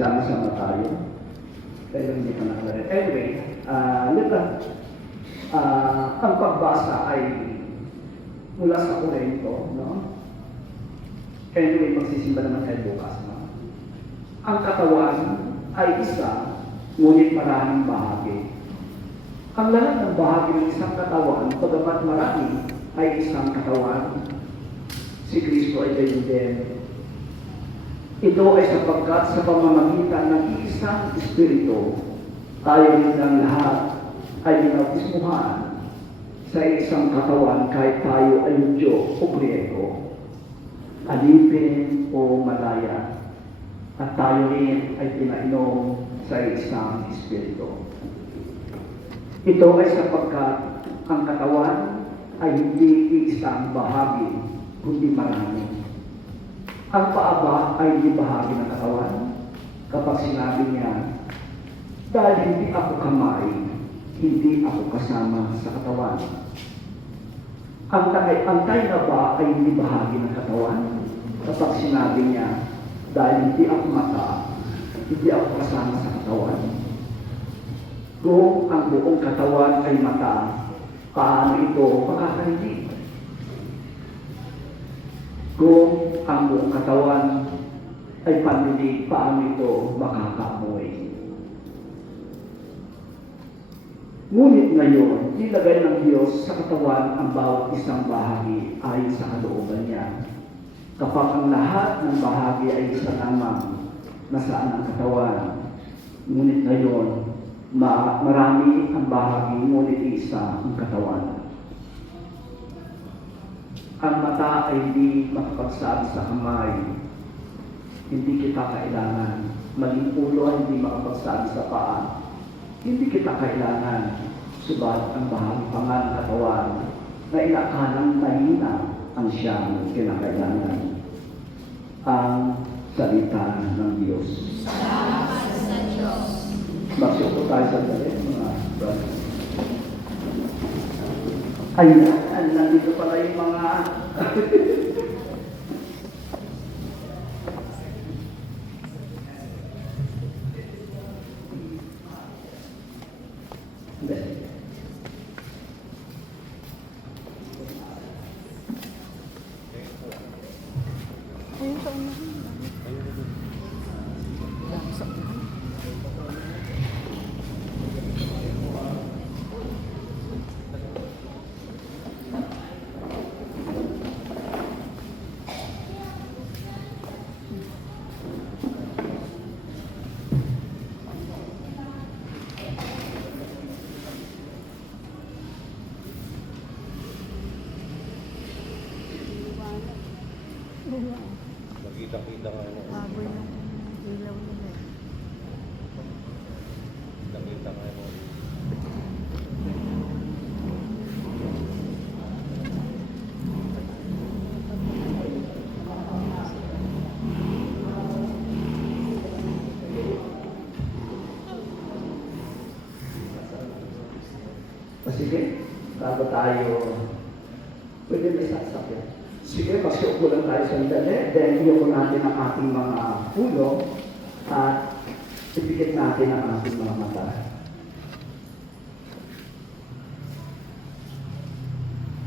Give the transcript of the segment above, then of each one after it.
Sama-sama tayo. Pero hindi pa nakalala. Anyway, ang pagbasa ay mula sa Korinto, no? Anyway, magsisimba naman tayo bukas, no? Ang katawan ay isa, ngunit maraming bahagi. Ang lahat ng bahagi ng isang katawan, pagamat marami, ay isang katawan. Si Kristo ay gayon din. Ito ay sapagkat sa pamamagitan ng isang Espiritu, tayo rin ng lahat ay binautismuhan sa isang katawan kahit tayo ay Hudyo o Griego, alipin o Malaya, at tayo rin ay pinainom sa isang Espiritu. Ito ay sapagkat ang katawan ay hindi isang bahagi, kundi marami. Ang paa ba ay hindi bahagi ng katawan? Kapag sinabi niya, dahil hindi ako kamay, hindi ako kasama sa katawan. Ang tayo ba ay hindi bahagi ng katawan? Kapag sinabi niya, dahil hindi ako mata, hindi ako kasama sa katawan. Kung ang buong katawan ay mata, paano ito makakarinig? Kung ang buong katawan ay pandinig, paano ito makakaamoy? Ngunit ngayon, nilagay ng Diyos sa katawan ang bawat isang bahagi ayon sa kalooban niya. Kapag ang lahat ng bahagi ay isa lamang, nasaan ang katawan? Ngunit ngayon, marami ang bahagi, ngunit isa ang katawan. Ang mata ay hindi makapagsabi sa kamay, hindi kita kailangan. Maging ulo ay hindi makapagsabi sa paa, hindi kita kailangan. Subalit ang bahagi pa nga ng katawan na inakalang mahina ang siyang kinakailangan. Ang salita ng Diyos. Salamat sa Diyos. Magsuko tayo sa dali, mga brothers. Ayan, nandito pala yung mga Nakita-kita nga ano. Baboy ng ilaw nila. Nakita nga ano. sige, bago tayo pwede may sasakyan. Sige, pasiupo lang tayo sandali, then iyoko natin ang ating mga ulo at ipikit natin ang ating mga mata.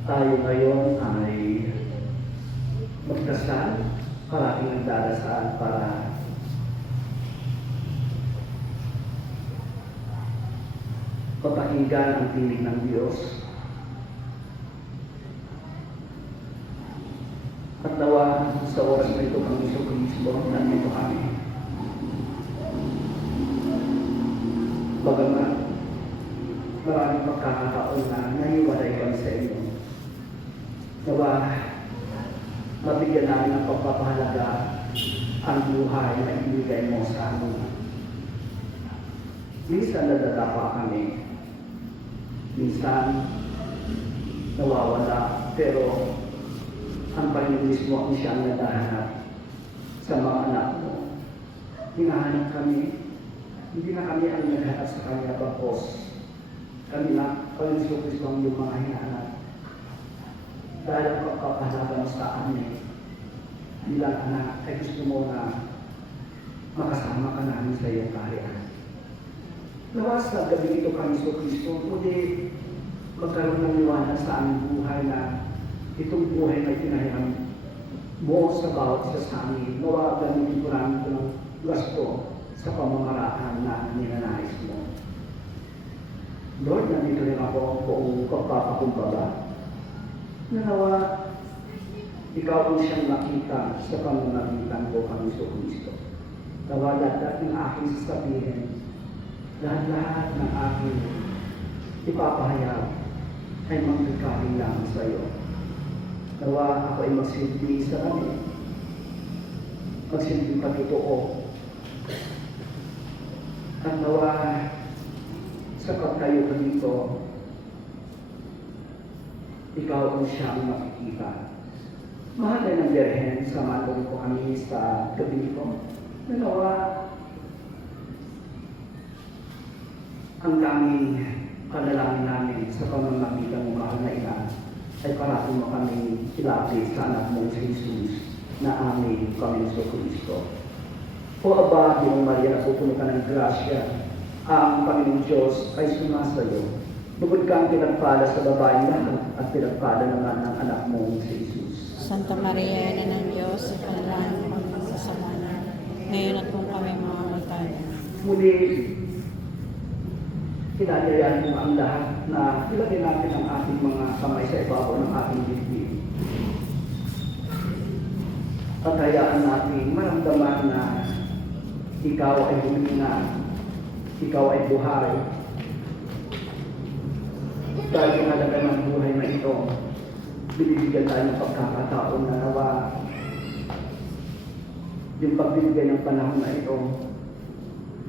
Tayo ngayon ay magdasal, parating nagdarasal para papakinggan ang tinig ng Diyos. At nawa sa oras na ito ang Iso Kristo, nandito kami. Bagamat maraming pagkakataon na naiwalay kami sa inyo. Nawa mabigyan namin ng pagpapahalaga ang buhay na ibigay mo sa amin. Minsan nadadapa kami. Minsan nawawala, pero ang Panginoon mismo ang siyang nadahanap sa mga anak mo. Hinahanap kami, hindi na kami ang naghanap sa kanya bagkos. Kami na, Panginoon Kristo ang yung mga hinahanap. Dahil ang pagpapahalaga mo sa amin bilang anak, ay gusto mo na makasama ka namin sa iyong kaharian. Nawa sa gabi ito kami sa Kristo, kundi magkaroon ng liwanag sa aming buhay na itong buhay na pinahiram mo sa bawat isa sa amin. Nawa gamitin ko namin ito ng gasto sa pamamaraan na ninanais mo. Lord, nandito rin ako kung pagpapakumbaba. Nawa, ikaw ang siyang nakita sa pamamagitan ko kami sa Kristo. Nawa, lahat ng aking sasabihin, lahat ng aking ipapahayag ay manggagaling lang sa iyo. Nawa, ako ay magsilbi sa kanya. Magsilbi patotoo. At nawa, sa pagtayo ka dito, ikaw ang siyang makikita. Mahal na ng Birhen, samahan ko kami sa gabi ko. Nawa, ang daming panalangin namin sa pamamagitan ng mahal na ina ay parating mo kami ilapit sa anak mong si Jesus na aming Panginoon Kristo. O Aba, Ginong Maria, napupuno ka ng grasya, ang Panginoong Diyos ay sumasayo. Bukod kang pinagpala sa babaeng lahat at pinagpala naman ng anak mong si Jesus. Santa Maria, Ina ng Diyos, ipanalangin mo kami sa samana, ngayon at kung kami mamamatay. Muli, kinayayaan mo ang lahat na ilagay natin ang ating mga kamay sa ibabaw ng ating dibdib. At hayaan natin maramdaman na ikaw ay humina, ikaw ay buhay. Dahil yung halaga ng buhay na ito, binibigyan tayo ng pagkakataon na nawa. Yung pagbibigay ng panahon na ito,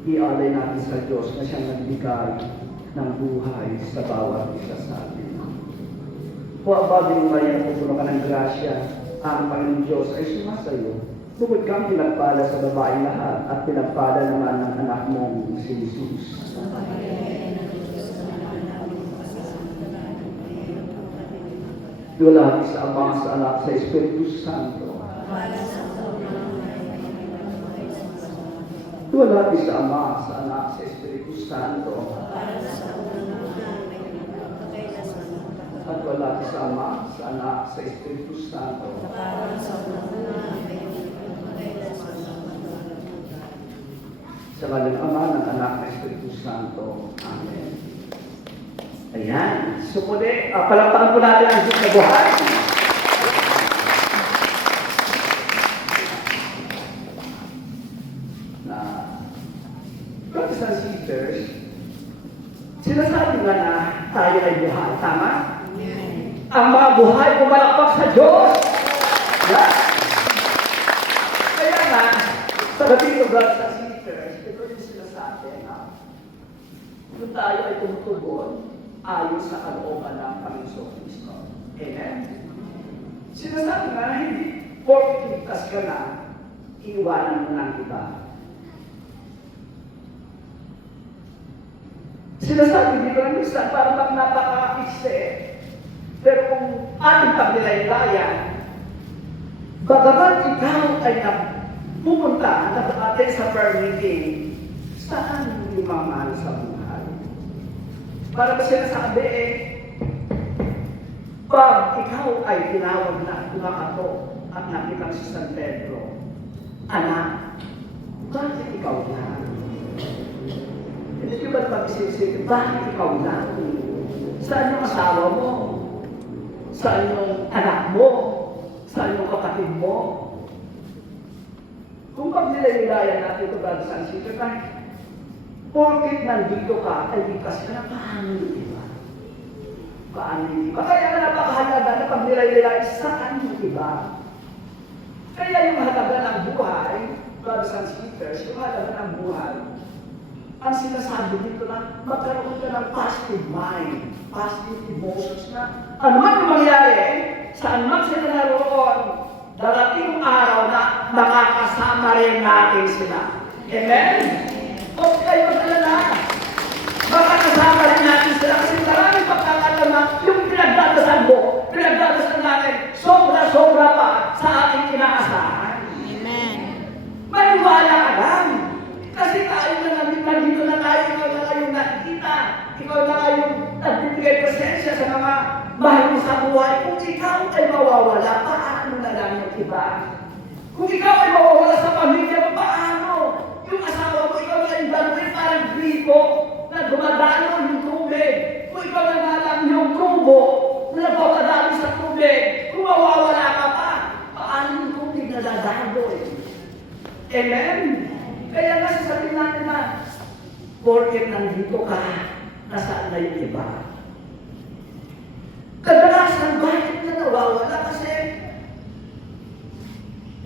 ialay natin sa Diyos na siyang nagbigay ng buhay sa bawat isa sa atin. Kung ang bagay ng Maria na pupuno ka ng grasya, ang Panginoong Diyos ay sumasayo. Bukod kang pinagpala sa babaeng lahat at pinagpala naman ng anak mong si Jesus. Dula sa Ama, sa Anak, sa Espiritu Santo. Dula sa Ama, sa Anak, sa Espiritu Santo. At wala sa Ama, sa Anak, sa Espiritu Santo. Sa ngalan ng Ama, ng Anak, ng Espiritu Santo. Amen. Ayan. So muli, palakpakan po natin ang Diyos na buhay. Na, brothers and sisters, sinasabi nga na tayo ay buhay. Tama? Ang mga buhay pumalakpak sa Diyos. Yeah. Kaya nga, sa gabi ko, brothers and sisters, ito yung sinasabi na kung tayo ay tumutugon ayon sa kalooban ng Panginoon Kristo. Amen? Sinasabi nga na hindi porket ligtas ka na, iiwanan mo ng iba. Sinasabi dito ng minsan, parang napaka-ikse. Pero kung ating pagnilaylayan, bagamat ikaw ay pupunta atin sa prayer meeting, saan yung mamahal sa buhay? Para ba sinasabi pag ikaw ay tinawag na kumakato at nakita si San Pedro, anak, bakit ikaw na? Hindi ba pag-isisip, bakit ikaw na? Saan yung asawa mo? Saan yung anak mo? Saan yung kapatid mo? Kung pag nilalilayan natin ito, brothers and sisters, kahit porket nandito ka, ay ligtas ka na, paano yung iba? Paano yung iba? Kaya nga napakahalaga na pag nilalilayan, saan yung iba? Kaya yung halaga ng buhay, brothers and sisters, yung halaga ng buhay, ang sinasabi dito na magkaroon ka ng positive mind, positive emotions na ano man yung mangyari, saan man sila naroon, darating araw na makakasama rin natin sila. Amen? Huwag kayo mag-alala. Makakasama rin natin sila kasi maraming pagkakataon na yung pinagdadasal mo, pinagdadasal natin, sobra-sobra pa sa ating inaasahan. Amen. Maniwala ka lang. mahal mo sa buhay. Kung ikaw ay mawawala, paano na lang yung iba? Kung ikaw ay mawawala sa pamilya mo, paano? Yung asawa mo, ikaw ay daluin parang gripo na dumadalo yung tubig. Kung ikaw na lang yung tubo na nagpapadalo sa tubig, kung mawawala ka pa, paano yung tubig na dadaloy? Amen? Kaya nga sasabihin natin na, porket nandito ka, nasaan na yung iba? Kadalasan, bakit na nawawala? Kasi,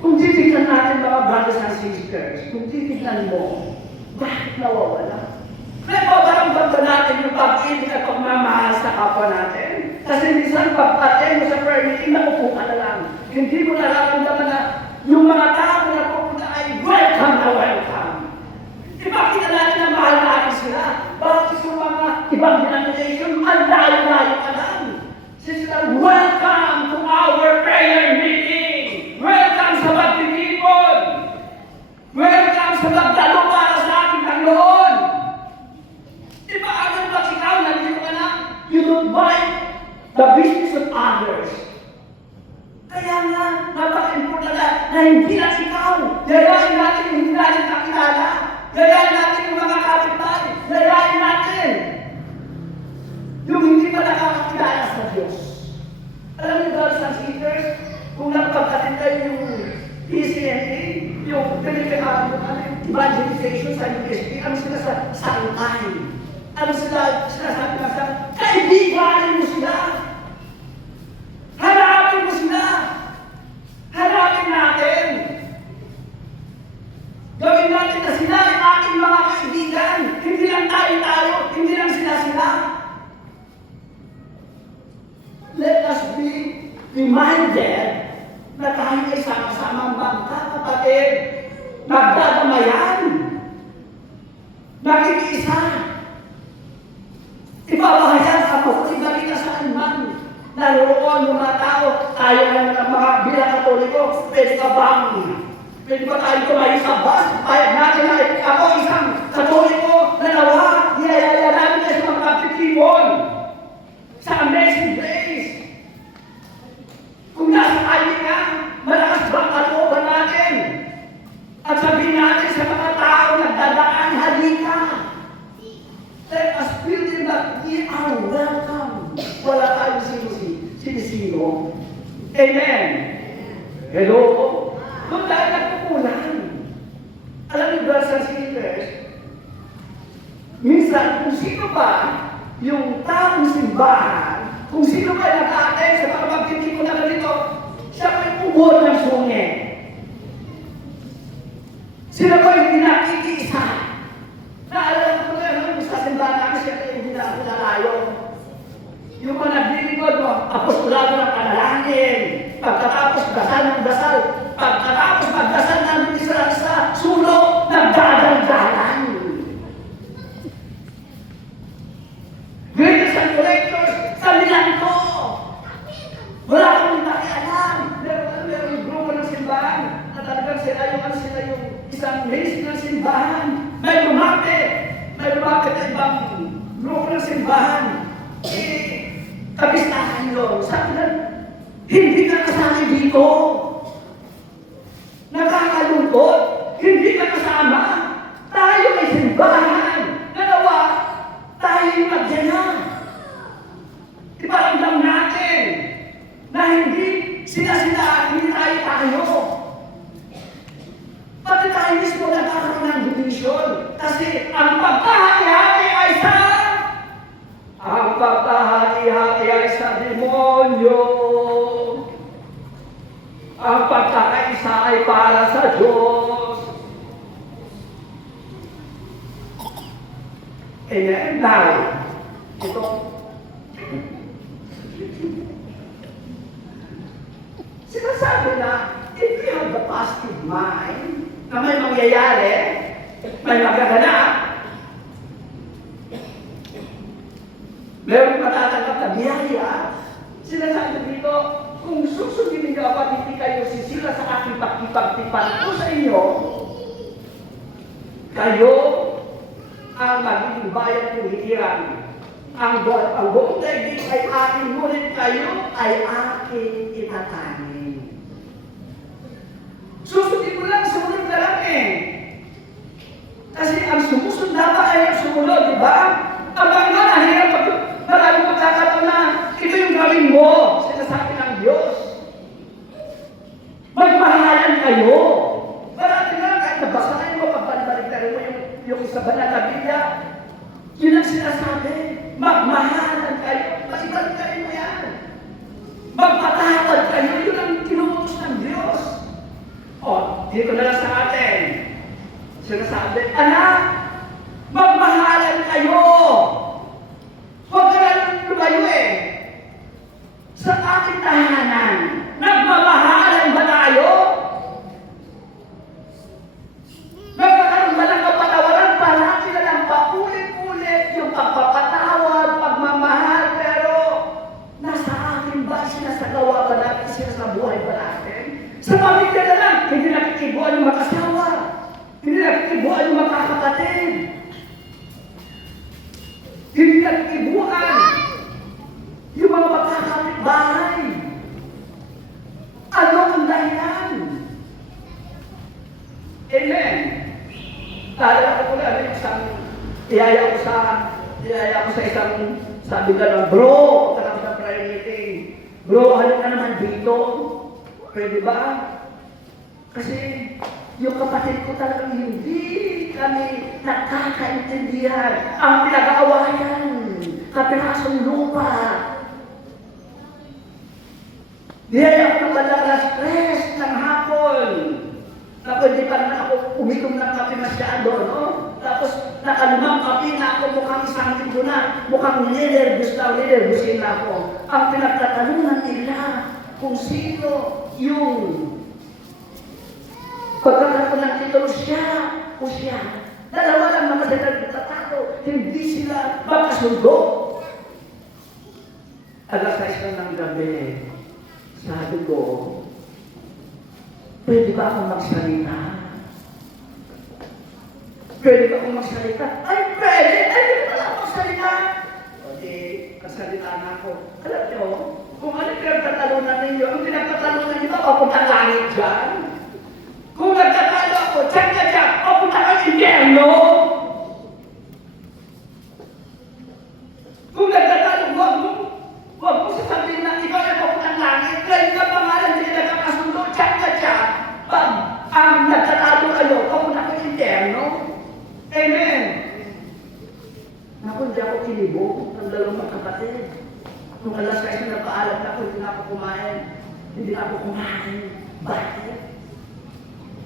kung titignan natin mga brothers and sisters, kung titignan mo, bakit nawawala? Nagpaparamdam ba natin yung pag-ibig at pagmamahal sa kapwa natin? Kasi minsan pag-attend mo sa prayer meeting, naupo ka na lang. Hindi mo nararamdaman na yung mga tao na pupunta ay welcome na welcome. Ipakita natin na mahal natin sila. Bakit yung mga ibang denomination, ang layo-layo ka lang. Sila, welcome to our prayer meeting. Welcome sa pagtitipon. Welcome sa pagdalo para sa ating Panginoon. Di ba agad ba ikaw, nandito ka na? You don't mind the business of others. Kaya nga, napaka-important na hindi na ikaw. Yayain natin yung hindi natin kakilala. Yayain natin yung mga kapitbahay. Yayain natin yung hindi pa nakakakilala sa Diyos. Alam niyo, brothers and sisters, kung nakapagkatin kayo yung PCNA, yung Philippine Evangelization sa USP, ano sila sa sangkay? Ano sila sinasabi na sa kaibiganin mo sila? Hanapin mo sila! Hanapin natin! Gawin natin na sila ay ating mga kaibigan. Hindi lang tayo, hindi lang sila. Let us be reminded na tayo ay sama-samang magkakapatid, magdadamayan, nakikiisa. Ipapahayag ako kung ibalik na saan man naroon yung mga tao, tayo ng mga bilang Katoliko, pwede ba tayo tumayo sa bus? Payag natin na ako isang Katoliko na nawa, niyayaya namin kayo sa mga kapitibon, sa Amazing Grace. Kung nasa tayo nga, malakas ba ang kalooban natin? At sabihin natin sa mga tao na dadaan, halika. Let us feel them that we are welcome. Wala tayong sino-sino. Amen. Hello? Doon tayo nagpupunan. Alam niyo, brothers and sisters, minsan, kung sino ba yung taong simbahan, kung sino ba nag-attend sa mga pagtitiko na ganito, siya pa yung ubod ng sungi. Sila ba yung nakikiisa? Naalala ko na yun, sa simbahan namin siya kayo hindi na nalayo. Yung mga naglilingkod mo, apostolado ng panalangin, pagkatapos dasal ng dasal, pagkatapos magdasal ng isa sulok, nagdadaldalan. Greatest and collectors, sa Milanto. Wala kami nakialam. Meron yung grupo ng simbahan na talagang sila yung isang ministry ng simbahan. May lumapit na ibang grupo ng simbahan. Kapistahan yun. Sabi na, hindi ka kasama dito. Nakakalungkot. Hindi ka kasama. Tayo ay simbahan. Dalawa, tayo yung magdala. Iparamdam natin na hindi sila, hindi tayo. Pati tayo mismo nagkakaroon ng division. Kasi ang pagkahati-hati ay sa demonyo. Ang pagkakaisa ay para sa Diyos. Amen. Now, ito. Sinasabi na, if you have the positive mind, na may mangyayari, may magaganap, meron matatanggap na biyaya, sinasabi dito, kung susundin niyo ako at hindi kayo sisira sa aking pakipagtipan ko sa inyo, kayo ang magiging bayan ng hitiran. ang buong daigdig ay akin, ngunit kayo ay aking itatanin. Susundin mo lang, sumunod ka lang eh. Kasi ang sumusunod dapat ay ang sumunod, di ba? Ang mga nahirap pag maraming pagkakataon na ito yung gawin mo, sinasabi ng Diyos. Magmahalan kayo. Marami nga, kahit nabasahin mo, pagbalik-balik mo yung sa banal na Biblia, yun ang sinasabi. Magmahalan kayo. Balik-balik mo yan. Magpatawad kayo. Yun ang tinutos ng Diyos. O, dito na lang sa atin. Sinasabi, anak, magmahalan kayo. Huwag ka lang lumayo eh. Sa ating tahanan, nagmamahalan ba tayo? Nagkakaroon ba ng kapatawaran? Palagi na lang paulit-ulit yung pagpapatawad, pagmamahal, pero nasa atin ba? Sinasagawa ba natin? Sinasabuhay ba natin? Sa pamilya na lang, hindi nakikibuan yung mag-asawa. Hindi nakikibuan yung magkakapatid. Hindi nakikibuan yung mga magkakapitbahay. Ano ang dahilan? Amen. Tala ko na yung isang iyaya ko sa isang sabi ka lang, bro, tarap sa prayer meeting. Bro, halika naman dito. Pwede ba? Kasi yung kapatid ko talagang hindi kami nagkakaintindihan. Ang pinag-aawayan, kapirasong lupa. Niyaya ko ng madalas stress ng hapon. Ako hindi pa naman ako uminom ng kape masyado, no? Tapos nakalumang kape na ako mukhang isang linggo na. Mukhang nilerbusin na ako. Ang pinagtatanungan nila kung sino yung pagkakaroon ng titulo siya o siya. Dalawa lang naman sila nagtatato. Hindi sila magkasundo. Alas 6 na ng gabi, sabi ko, pwede ba akong magsalita? Pwede ba akong magsalita? Ay, pwede! Ay, pwede ba akong magsalita? O di, kasalita na ako. Alam nyo, kung ano yung pinagtatalunan ninyo, ang pinagtatalunan nyo, o kung langit dyan. Kung nagtatalo ako, tsak, o kung impyerno. Kung nagtatalo, huwag mo sasabihin na ikaw ay papuntang langit. Kaya ka pangalan, hindi nagkakasundo, tsak. Pag ang nagtatalo kayo, papunta ko impyerno. Amen. Naku, hindi ako kinibog ng dalawang magkapatid. Nung alas 6 na napaalam na ako, hindi na ako kumain. Bakit?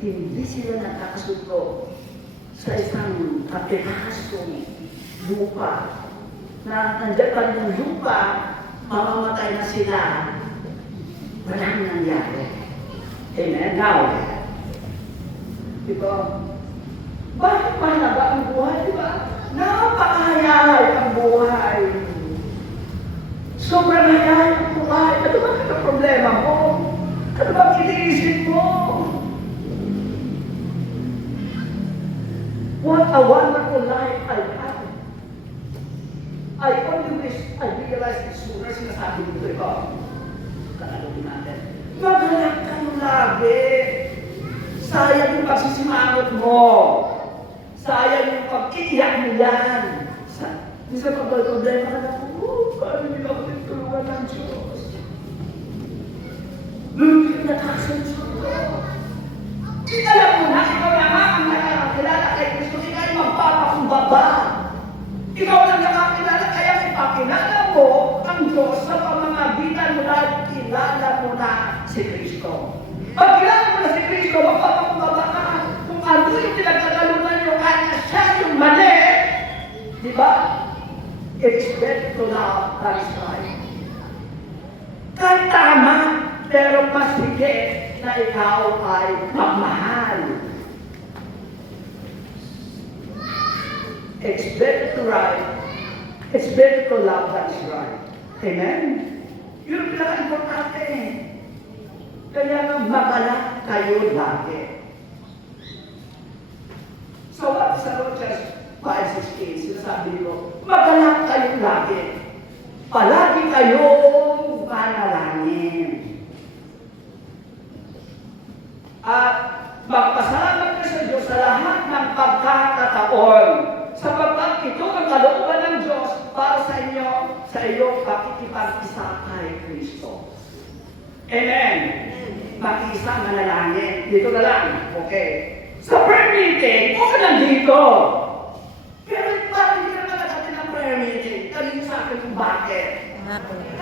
Hindi sila nakakasundo sa isang kapirasong lupa na nandiyan pa yung lupa, mamamatay na sila. Walang nangyari. Amen. Now, diba? Bakit mahalaga ang buhay, diba? Napakahayahay ang buhay. Sobrang hayahay ang buhay. Ano ba ang problema mo? Ano ba iniisip mo? What a wonderful life I have. I only wish I realized it sooner. Sinasabi dito, ikaw. Kakalugin natin. Maghanap kayo lagi. Sayang yung pagsisimangot mo. Sayang yung pag-iiyak mo yan. Di sa pag-problema ka na, paano hindi ako tinutulungan ng Diyos? Lulungin na kasunod. Alam mo na, ikaw na nga ang nakakilala kay Kristo. Ikaw ay magpapakumbaba. Ikaw lang nakakilala, kaya ipakilala mo ang Diyos sa pamamagitan mo dahil kilala mo na si Kristo. Pag kilala mo na si Kristo, magpapakumbaba ka. Kung ano yung pinagkakalunan nyo, kaya siya yung mali. Di ba? It's better to love than strife. Kahit tama, pero mas higit na ikaw ay magmahal. It's better to right. It's better to love than right. Amen? Yun ang pinaka-importante. Kaya nga magalak kayo lagi. So what is Salot 5:16? Sinasabi ko, magalak kayong lagi. Palagi kayong manalangin. At magpasalamat ka sa Diyos sa lahat ng pagkakataon. Sapagkat ito ang kalooban ng Diyos para sa inyo, sa iyong pakikipag-isa kay Kristo. Amen. Mag-isa manalangin. Dito na lang. Okay. Sa prayer meeting, okay lang dito. Pero bakit hindi naman natin ang prayer meeting? Kanina sa akin kung bakit.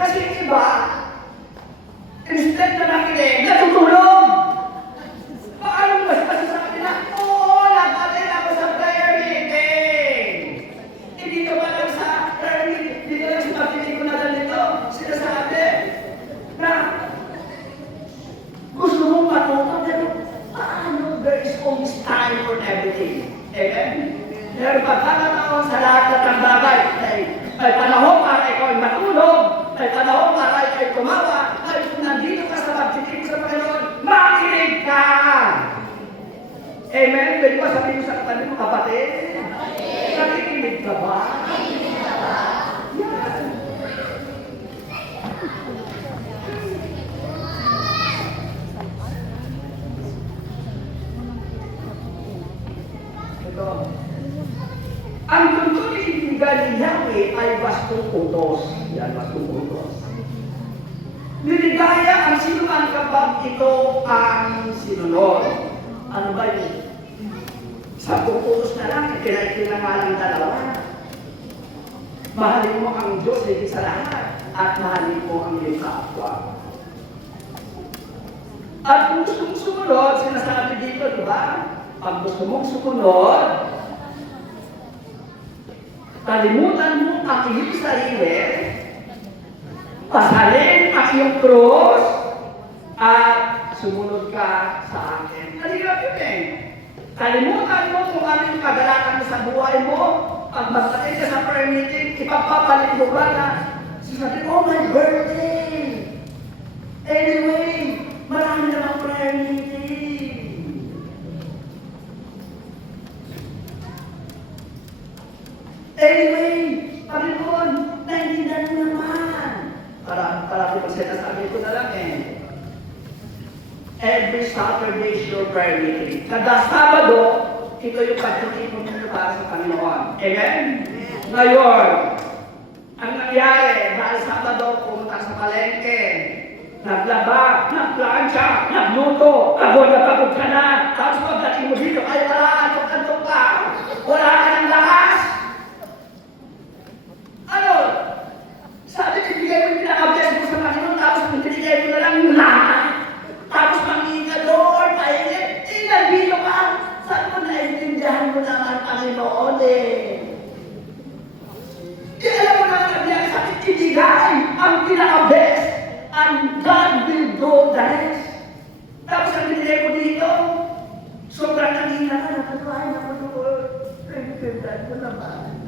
Kasi iba, instead na nakinig, natutulog. Paano mas sa kanila? Oo, nakatin ako sa prayer meeting. Hindi ka ba lang sa prayer meeting? Dito lang sa papinig ko na ganito. Sinasabi na gusto mong matuto, pero paano there is always time for everything? Amen? Pero pagkakataon sa lahat ng bagay, ay panahon para ikaw ay matulog, ay panahon para ikaw ay tumawa, ay kung nandito ka sa pagtitig sa Panginoon, makinig ka! Amen? Pwede ba sabihin mo sa katabi mo, kapatid? Nakikinig ka ba? Yan. Ito. Ang tuntunin ibigay ni Yahweh ay wastong utos. Yan, wastong utos. Niligaya ang sinuman kapag ito ang sinunod. Ano ba yun? Sa utos na lang, kinailangalang dalawa. Mahalin mo ang Diyos higit sa lahat at mahalin mo ang iyong kapwa. At kung gusto mong sumunod, sinasabi dito, di ba? Pag gusto mong sumunod, kalimutan mo ang iyong sarili, pasalin ang iyong krus, at sumunod ka sa akin. Halika yun eh. Kalimutan mo kung ano yung kagalakan mo sa buhay mo. Pag magpatay ka sa prayer meeting, ipapapalit mo ba na sasabi, oh my birthday! Anyway, marami na ng prayer meeting. Anyway, Panginoon, naintindihan mo naman. Para di sinasabi ko na lang eh. Every Saturday is your prayer meeting. Kada Sabado, ito yung pagtutin mo para sa Panginoon. Amen? Ngayon, ang nangyari, dahil Sabado, pumunta sa palengke, naglaba, nagplansya, nagluto, pagod ka na. Tapos pagdating mo dito, ay wala, antok ka. Wala ka ng lakas. Ano? Sabi, ibigay mo yung pinaka-best mo sa Panginoon, tapos ibigay mo na lang yung lahat. Tapos manginga doon, pahingi, nandito ka. Sabi mo, naintindihan mo naman, Panginoon eh. Alam mo naman, nangyari sa akin, ibigay ang pinaka-best, and God will do the rest. Tapos ang binigay mo dito, sobrang nanginga ka, nakatuwain ako doon. Naintindihan mo naman.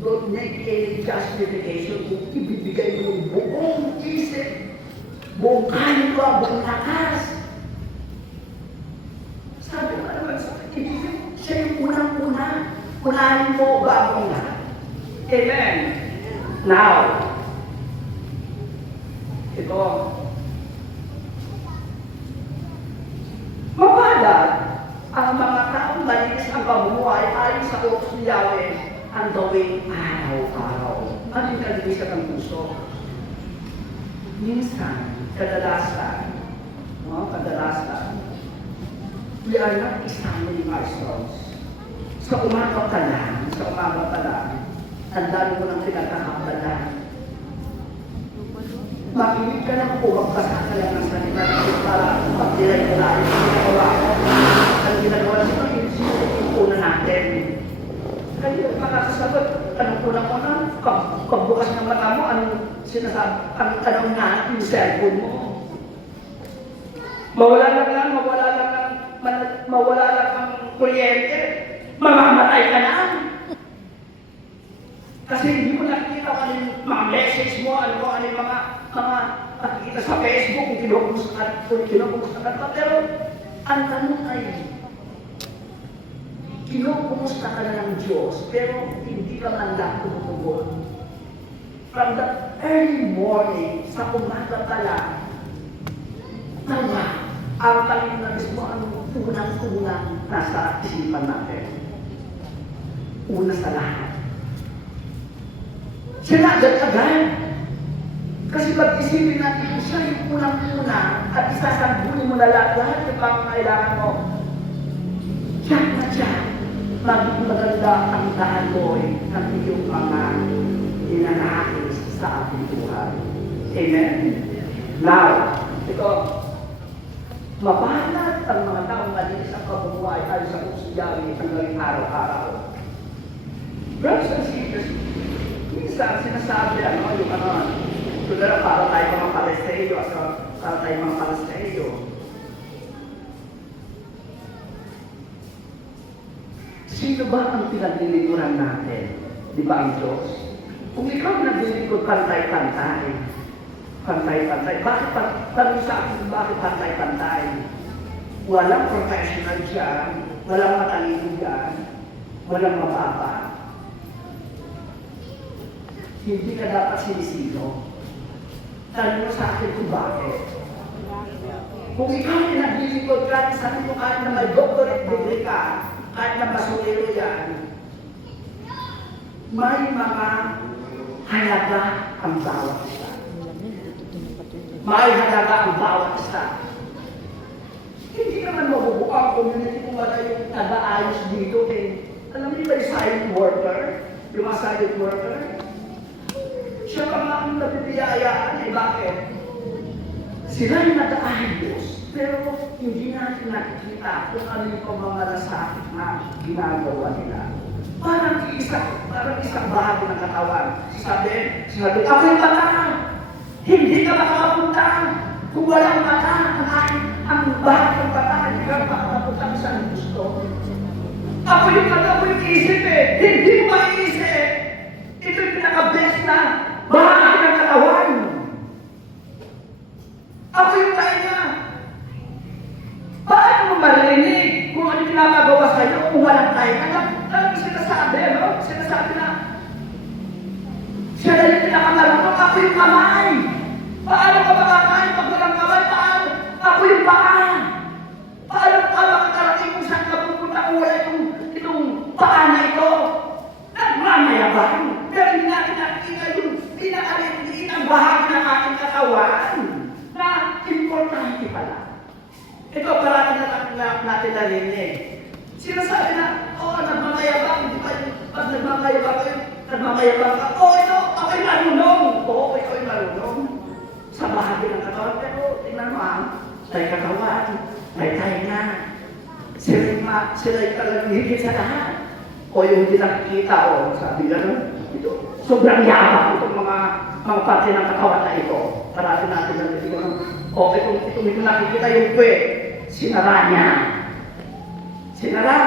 Don't make any justification kung ibibigay mo yung buong isip, buong kaluluwa, buong lakas. Sabi ko naman sa akin, siya yung unang-una, unahin mo bago lahat. Amen. Now, ito, mapalad ang mga taong malinis ang pamumuhay ayon sa utos ni Yahweh ang gawin araw-araw. Ano yung kalibisan ng puso? Minsan, kadalasan, we are not examining ourselves. Sa umaga pa lang, ang dami mo ng pinagkakabalan. Makinig ka lang o magbasa ka lang ng salita ng para pag-dilay-dilay ang ginagawa ko. Ang ginagawa nito, yung una natin. Kaya makakasagot, anong unang-una, pagbukas ng mata mo, anong sinasabi, anong nahanap yung cellphone mo. Mawala lang ang kuryente, mamamatay ka na. Kasi hindi mo nakikita kung ano yung mga message mo, ano yung mga nakikita sa Facebook, kung kinukumusta ka pa. Pero, ang tanong ay, kinukumusta ka na ng Diyos, pero hindi ka man lang tumutugon. From the early morning, sa umaga pa lang, tawa, ang Panginoon mismo ang unang-unang nasa isipan natin. Una sa lahat. Siya agad-agad. Kasi pag-isipin natin, siya yung unang-una at isasangguni mo na lahat yung pangangailangan mo. Diyan na diyan, magiging maganda ang daloy ng iyong mga inanakis sa ating buhay. Amen? Now, ito, mabanat ang mga taong malinis ang kabubuhay ay sa kusyari ang gawing araw-araw. Brothers and sisters, minsan sinasabi, yung Tudara para tayo mga Palestino, para tayo mga Palestino. Sino ba ang pinaglilingkuran natin? Di ba ang Diyos? Kung ikaw naglilingkod, pantay-pantay. Pantay-pantay. Tanong sa akin, bakit pantay-pantay? Walang professional dyan, walang matalino dyan, walang mababa. Hindi ka dapat sinisino. Tanong mo sa akin kung bakit. Kung ikaw ay naglilingkod ka, sabi mo kahit na may doctorate degree ka, kahit na basurero yan, may mga halaga ang bawat isa. May halaga ang bawat isa. Hindi naman mabubuo ang community kung wala yung taga-ayos dito eh. Alam niyo ba yung silent worker? Yung mga silent worker? Siya pa nga ang nabibiyayaan eh. Bakit? Sila yung nag-aayos, pero hindi natin nakikita kung ano yung pamamalasakit na ginagawa nila. Parang isang bahagi ng katawan. Sabi, ako yung mata! Hindi ka makakapunta! Kung walang mata, ang bahagi ng mata, hindi ka makakapunta sa gusto. Ako yung mata, ako yung isip eh! Hindi mo maiisip! Ito yung pinaka-best na bahagi ng katawan. Ako yung tainga. Paano mo marinig kung ano ginagawa sa'yo kung walang tainga? Alam mo sinasabi, no? Sinasabi na, siya na yung pinakamarunong, ako yung kamay. Paano ka makakain pag walang kamay? Paano? Ako yung paa. Paano ka makakarating kung saan ka pupunta kung wala itong paa na ito? Nagmamayabang. Pero hindi natin nakikita yung pinakaliit ang bahagi ng aking katawan na importante pala. Ito, parati na natin narinig. Sinasabi na, nagmamayabang. Hindi pa yung pag nagmamayabang kayo, nagmamayabang ka. Ito, ako'y marunong. Ako'y marunong. Sa bahagi ng katawan. Pero, tingnan mo may katawan, may tainga. Sila yung talagang higit sa lahat. O yung hindi nakikita, sabi gano'n. Ito, sobrang yabang itong mga parte ng katawan na ito. Parati natin narinig. Itong nakikita yung puwet. Sinara niya. Sinara.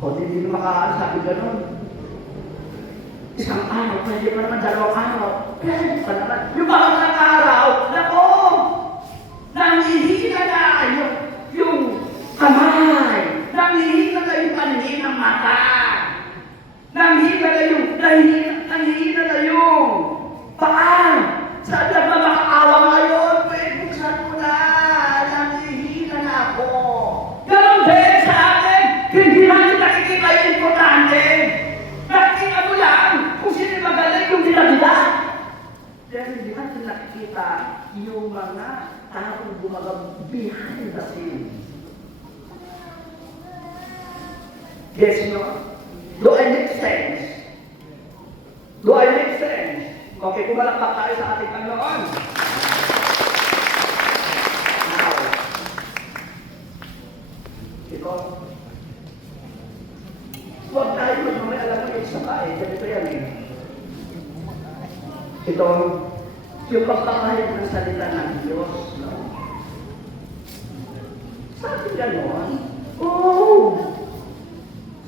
Hindi na makakaan, sabi gano'n. Isang araw, pwede pa naman 2 araw. Pwede pa naman. Yung mga araw, nako! Nangihina na yung kamay. Nangihina na yung paningin ng mata. Nangihina na yung paa. Sabi na ba makaawa ngayon? Pwede buksan mo na. Nangihina na ako. Ganon din sa akin. Hindi natin nakikita yung importante. Nakikita mo lang kung sino magaling yung dinagila. Pero hindi natin nakikita yung mga taong gumagawa behind the scenes. Yes, no? Do I make sense? Okay, kumalakpak tayo sa ating Panginoon. Now, ito, huwag tayo magmamay, alam mo yung isa pa ganito yan Ito, yung pagpapahayag ng salita ng Diyos, no? Sabi gano'n,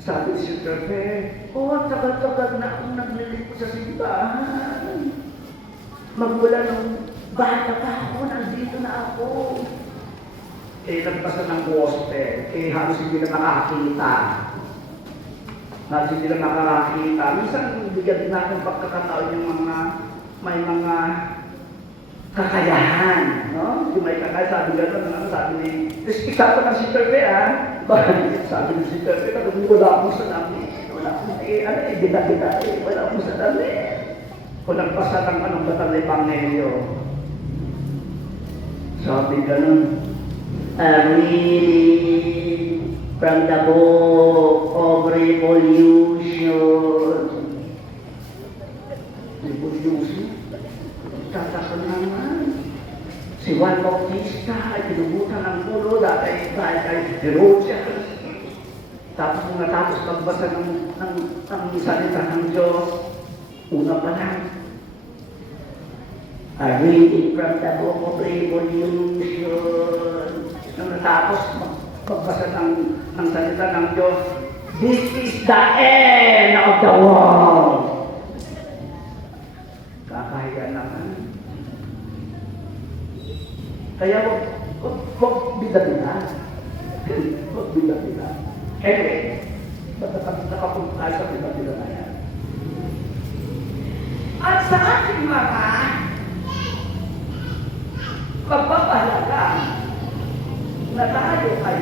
sabi si Pepe, tagal-tagal na akong naglilingkod sa simbahan. Magmula nung bata pa ako, nandito na ako. nagbasa ng gospel, halos hindi na nakakita. Halos hindi na nakakita. Minsan, bigyan din natin pagkakataon yung may mga kakayahan, no? Yung may kakayahan, sabi gano'n, sabi ni, isa pa ng si Terpe, bakit sabi ni si Terpe, wala akong sa dami, wala akong, bida-bida, wala akong sa dami. Kung nagpasa ng anong batang na Ebanghelyo, sabi gano'n, reading from the book of Revolution. Revolution? Tatakon naman. Si Juan Bautista ay pinubutan ng ulo dahil kay Herodias. Tapos kung natapos magbasa ng salita ng Diyos, una pa lang. A reading from the book of Revolution. Nung natapos magbasa ng salita ng Diyos, this is the end of the world. Kakahiya naman. Kaya wag bida-bida. Wag bida-bida. Anyway, nakapunta tayo sa bida-bida na yan. At sa ating mga pagpapahalaga na tayo ay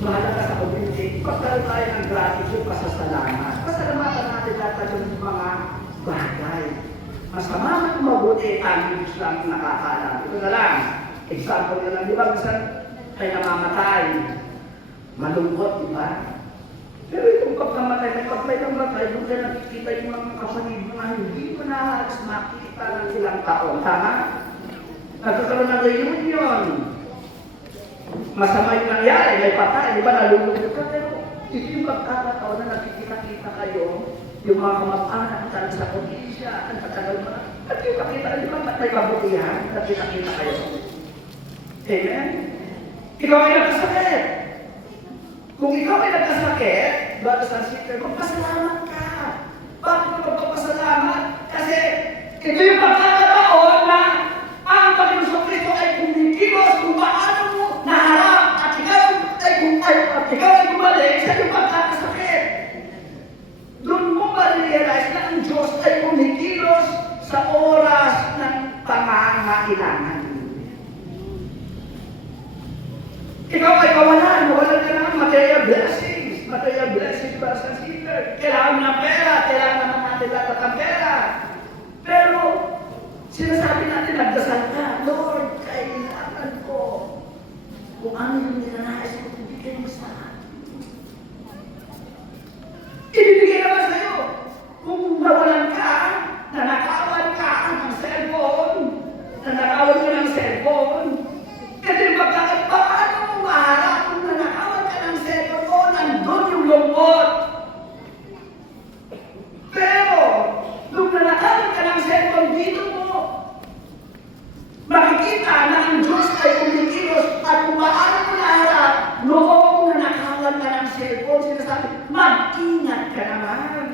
mahalaga sa community, pagkaroon tayo ng gratitude, pasasalamat. Pasalamatan natin lahat yung mga bagay. Masama at mabuti ang Diyos lang nakakaalam. Ito na lang. Example na lang. Di ba? Minsan ay namamatay. Malungkot, di ba? Pero itong pagkamatay, pag may namatay, doon kayo nakikita yung mga kapatid mo na hindi mo na halos makita ng ilang taon. Tama? Nagkakaroon ng reunion. Masama yung nangyari, may patay, di ba? Nalulungkot ka. Pero ito yung pagkakataon na nakikita-kita kayo, yung mga kamag-anak talaga sa probinsya, ang pagkakaroon mo na, at yung kakita, di ba, may kabutihan, nakita-kita kayo. Amen? Ikaw ay nagkasakit. Kung ikaw ay nagkasakit, Brothers and Sisters, magpasalamat ka. Bakit mo magpapasalamat? Kasi ito yung pagkakataon na ang Panginoon Kristo ay kumikilos kung paano mo naharap at ikaw ay bumalik sa iyong pagkakasakit. Doon mo ma-realize na ang Diyos ay kumikilos sa oras ng pangangailangan. Ikaw ay nawalan ka ng material blessings, brothers and sisters. Kailangan ng pera, kailangan naman natin lahat ng pera. Pero, sinasabi natin, nagdasal ka, Lord, kailangan ko. Kung ano yung ninanais ko, ibigay mo sa akin. Ibibigay naman sa'yo. Kung nawalan ka, nanakawan ka ng cellphone, kasi bakit paano mo maharap kung nanakawan ka ng cellphone mo, nandun yung lungkot. Pero, nung nanakawan ka ng cellphone, dito mo makikita na ang Diyos ay kumikilos at kung paano mo naharap, noong nanakawan ka ng cellphone, sinasabi, mag-ingat ka naman.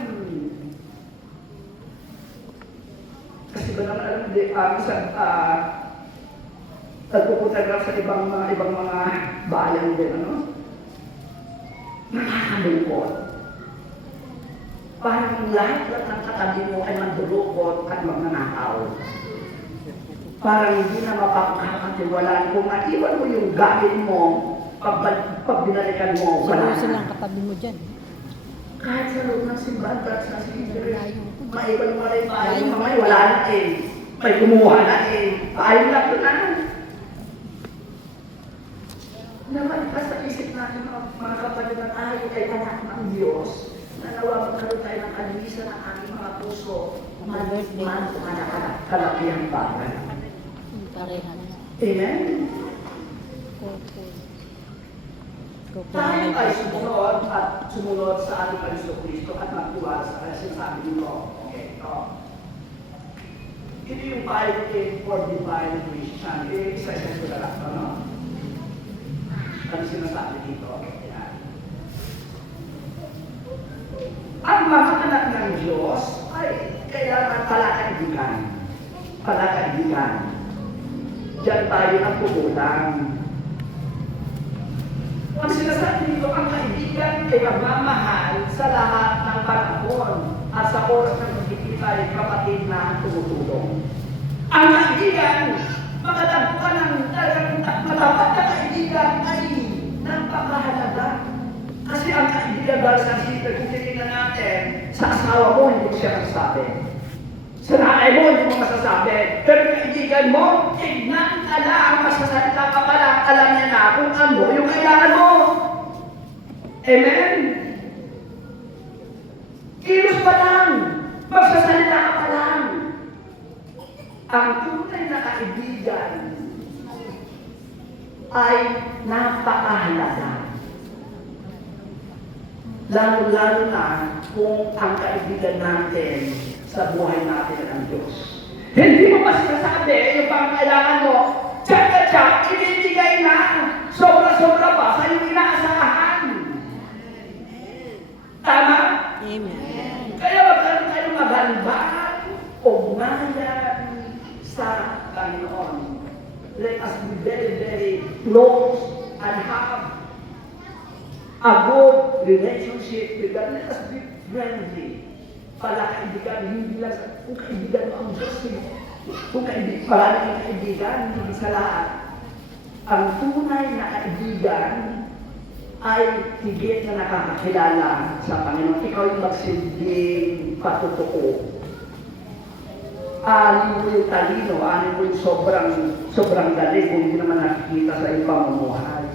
Kasi ba naman alam, minsan, nagpupunta lang sa ibang mga bayan din, ano? Nakakalungkot. Parang lahat ng katabi mo ay mandulukot at magnanakaw. Parang hindi na mapapakakatiwalaan. Kung naiwan mo yung gamit mo, pag binalikan mo, wala Sino na. silang katabi mo dyan? Kahit sa loob ng simbahan, kahit sa simbahan, maiwan mo rin paayong mamay, wala na eh. May kumuha na eh. Paayong na ito na. Naman, basta isip natin mga kapatid na tayo ay anak ng Diyos, na nawa magkaroon tayo ng kalinisan ng ating mga puso, man kalakihang bagay. Parehan. Amen? Tayo ay sumunod sa ating Panginoon Kristo at magtiwala sa kanya. Sinasabi nito, okay, ito yung 5 for divine Christian. Isa-isa ko na lang, ano? Ano sinasabi dito? Yan. Ang mga anak ng Diyos ay kailangan palakaibigan. Palakaibigan. Diyan tayo ang pupulang. Ang sinasabi dito, ang kaibigan ay magmamahal sa lahat ng panahon at sa oras ng pagkikita ay kapatid na tumutulong. Ang kaibigan, makatagpo ka ng talagang matapat na kaibigan ay napakahalaga. Kasi ang kaibigan dahil sa sister, kung titignan natin, sa asawa mo, hindi mo siya masasabi. Sa nanay mo, hindi mo masasabi. Pero kaibigan mo, tignan ka lang, masasalita ka pa lang, alam niya na kung ano yung kailangan mo. Amen? Kilos pa lang, magsasalita ka pa lang. Ang tunay na kaibigan ay napakahalaga. Lalo-lalo na kung ang kaibigan natin sa buhay natin ang Diyos. Hindi mo pa sinasabi yung pangkailangan mo, tsak-tsak, ibibigay na, sobra-sobra pa sa iyong inaasahan. Tama? Amen. Kaya magkaroon tayo magandang ugnayan sa Panginoon. Let us be very, very close and have a good relationship with God. Let us be friendly. Pala kaibigan, hindi lang kung kaibigan mo ang Diyos mo. Kung marami kang kaibigan, hindi sa lahat. Ang tunay na kaibigan ay higit na nakakakilala sa Panginoon. Ikaw yung magsilbing patutuo. Anin mo yung talino, anin mo yung sobrang galing kung hindi naman nakikita sa iyong pamumuhay.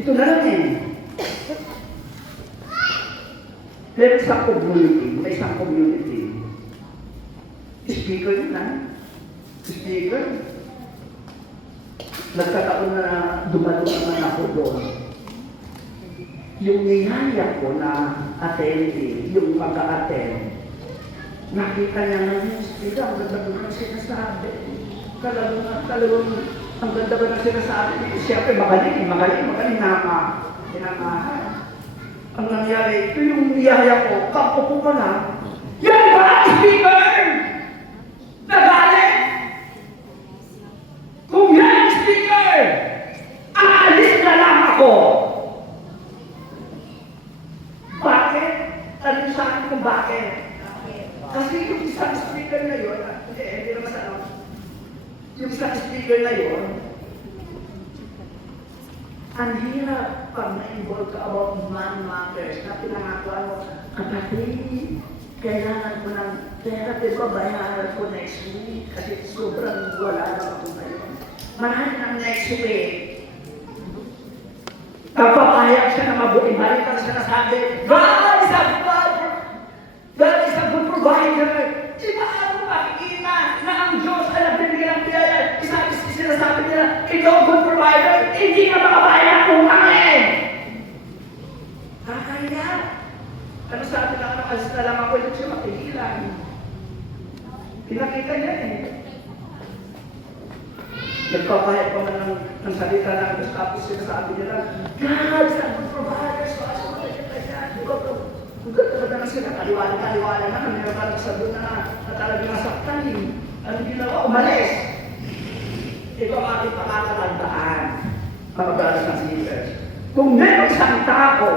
Ito na lang eh. Pero isang community, speaker yun speaker. Nagkataon na dumadong naman ako doon. Yung niyaya ko na attendee, yung pagka-attend, nakita niya na yung speaker, ang ganda ko ng sinasabi. Talagang, ang ganda ko ng sinasabi. Siyempre, magaling na tinamahan. Ang nangyari, ito yung niyaya ko, kapupo ko na. Yan ba ang speaker? Nagalit! Kung yan ang speaker, aalis na lang ako. Bakit? Tanong sa akin kung bakit. Kasi yung isang speaker na yun, hindi naman sa yung isang speaker na yun, ang hirap pag na-involve ka about man matters na pinangakuan mo, kapatid, kailangan ko ng pera, diba bayaran ko next week kasi sobrang wala na ako ngayon. Marami ng next week. Kapapayag siya na mabuting balikan siya na sabi, God is a good provider. Di ba ako makikita na ang Diyos ay nagbibigay ng biyaya? Sinasabi nila, ikaw good provider, hindi ka makabayad kung angin. Kakaya. Ano sabi lang, alis na lang ako, hindi siya mapigilan. Pinakita niya eh. Nagpapahit pa man ng salita ng Diyos, tapos sinasabi nila, God is a good provider, so aso mo na yan. Kung ganda na sila, kaliwala na, meron ka nagsabi na talagang nasaktan eh. Anong ginawa? Umalis. Ito ang ating pakatatandaan, mga brothers and sisters. Kung meron isang tao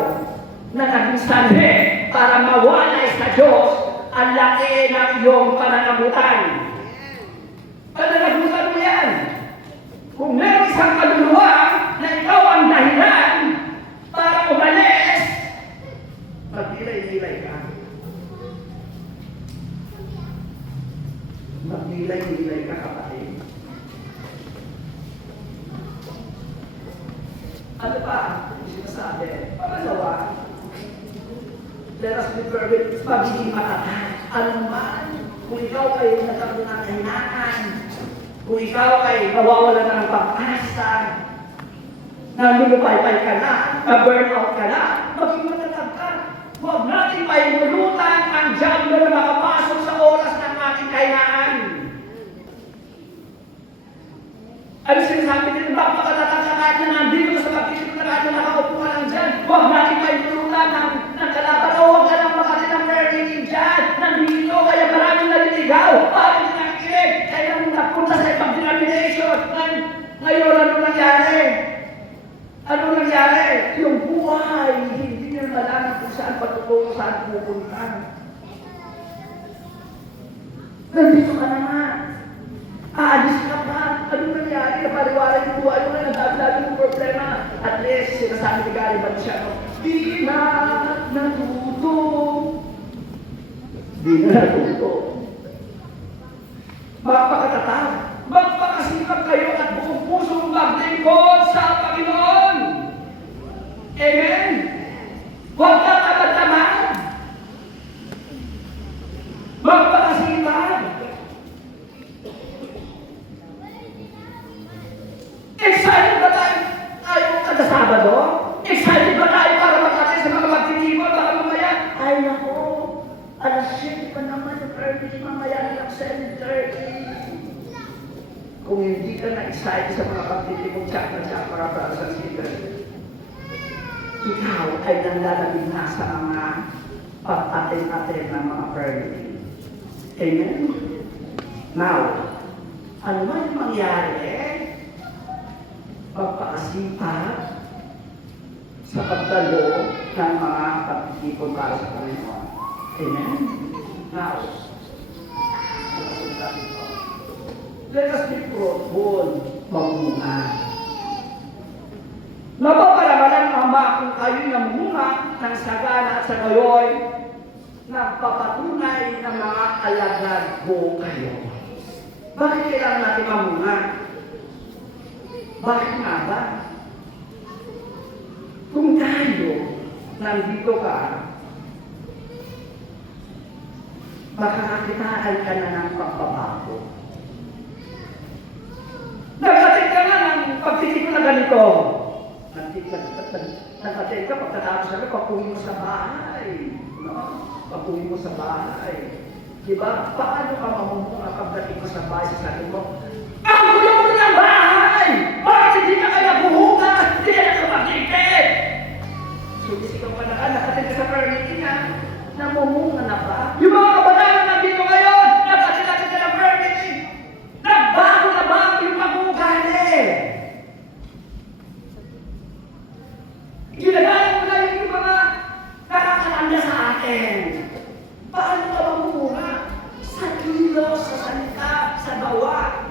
na naging sanhi para mawalay sa Diyos, ang laki ng iyong pananagutan. Pananagutan mo yan. Kung meron isang kaluluwa na ikaw ang dahilan para umalis, magnilay-nilay ka. Magnilay-nilay ka, kapatid. Ano pa? Sinasabi. Pangalawa, let us be perfect, pagiging matatag. Alam man, kung ikaw ay nagkaroon ng kahinaan, kung ikaw ay nawawalan ng pag-asa, nalulupay-pay ka na burn out ka na, maging matatag ka. Huwag natin paimulutan ang diablo na makapasok sa oras ng ating kahinaan. Ano sinasabi nila? Magpakatatag ka kahit na nandito sa pagkisip na kahit na nakaupo ka lang dyan. Huwag natin paimulutan ng kalaban. O huwag ka lang makati ng learning dyan. Nandito, kaya maraming naliligaw. Parang hindi nakikinig. Kaya nung napunta sa ibang denomination, ngayon ano nangyari? buhay, hindi nila malaman kung saan patutungo, saan pupunta. Nandito ka na nga. Aalis ka pa. Anong nangyari? Napaliwala yung buhay mo na nagdadali yung problema. At least, sinasabi ni Gary Banciano, di na natuto. Di na natuto. Magpakatatag. Magpakasikap kayo at buong pusong maglingkod sa Panginoon. Amen? Huwag ka tamad-tamad. Magpakasipag. Excited ba tayo kada Sabado? Excited ba tayo para makatay sa mga magtitipon baka mamaya? Ay nako, alas 7 pa naman yung prayer meeting mamaya ng 7:30. Kung hindi ka na-excited sa mga magtitipon, tsaka para sa speaker, ikaw ay nanlalabing na sa mga pag-attend ng mga prayer meeting. Amen? Now, ano man yung mangyari, magpakasipag sa pagdalo ng mga pagtitipon para sa Panginoon. Amen? Now, let us be fruitful, mamunga. Napaparamalan ng Ama kung kayo namunga ng sagana at sa gayoy, nagpapatunay ng mga alagad ko kayo. Bakit kailangan natin mamunga? Bakit nga ba? Kung tayo nandito ka, makakakitaan ka na ng pagbabago. Nagkatid ka na ng pagtitik na ganito. Nagkatid ka pagkatapos na pag-uwi mo sa bahay. No? Pag-uwi mo sa bahay. Diba? Paano ka mamumunga pagdating mo sa bahay sa sarili mo? Ang gulo mo ng bahay! Bakit hindi ka kaya buhugas? Hindi ka nakapagligpit! Sumisigaw ka na ka, nakatid ka sa prayer meeting na, namumunga na ba? Yung mga kabataan na dito ngayon, nakatid ka sa prayer meeting, nagbago na ba yung pag-uugali? Ginagaya mo na yung mga nakakalanda sa atin. Paano ka mamumunga? Sa kilos, sa salita, sa gawa.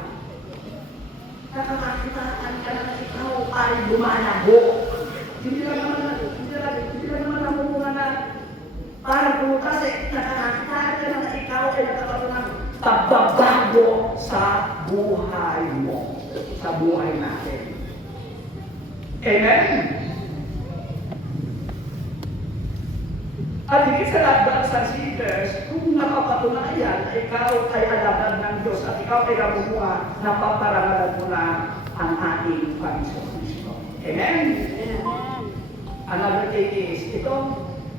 Nakakakitaan ka na ikaw ay lumalago. Hindi lang naman namumunga na parang pumunta kasi nakakakitaan ka na ikaw ay nakakaroon ng pagbabago sa buhay mo. Sa buhay natin. Amen? At higit sa lahat ba sa sisters, kung nakapatunayan, ikaw ay alagad ng Diyos at ikaw ay namumunga, napaparangalan mo na ang ating Panginoon Kristo. Amen? Another thing is, ito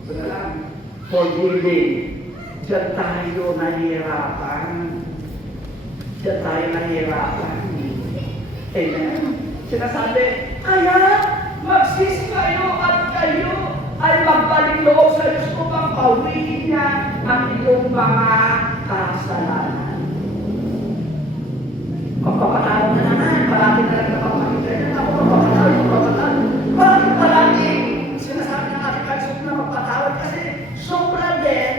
na lang, forgiving. Diyan tayo nahihirapan. Diyan tayo nahihirapan. Amen? Sinasabi, kaya magsisi kayo at kayo ay magbalik loob sa Diyos upang pawiin niya ang iyong mga kasalanan. Magpapatawag na naman, palagi na lang napapakita. Ako magpapatawag. Bakit palagi sinasabi ng ating kaisip na magpatawag? Kasi sobra din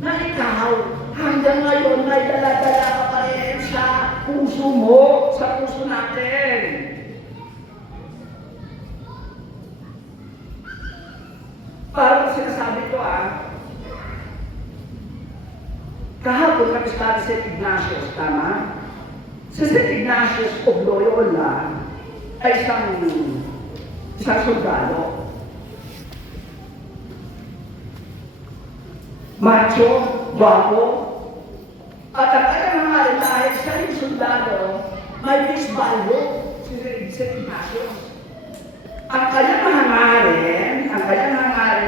na ikaw hanggang ngayon may dala-dala ka pa rin sa puso mo, sa puso natin. Parang sinasabi ko kahapon nag-start si St. Ignatius, tama? Si St. Ignatius of Loyola ay isang sundalo. Macho, guwapo, at ang kanyang hangarin dahil siya yung sundalo, may face value, si St. Ignatius. Ang kanyang hangarin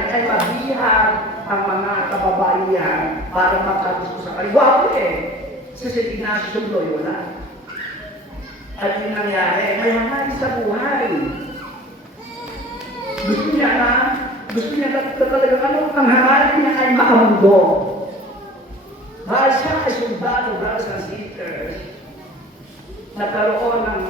ay mabihag ang mga kababaihan para magkagusto sa kanya. Wapo si St. Ignatius of Loyola. At yung nangyari, may hangarin sa buhay. Gusto niya talaga ang hangarin niya ay makamundo. Dahil siya ay sundalo, brothers and sisters, nagkaroon ng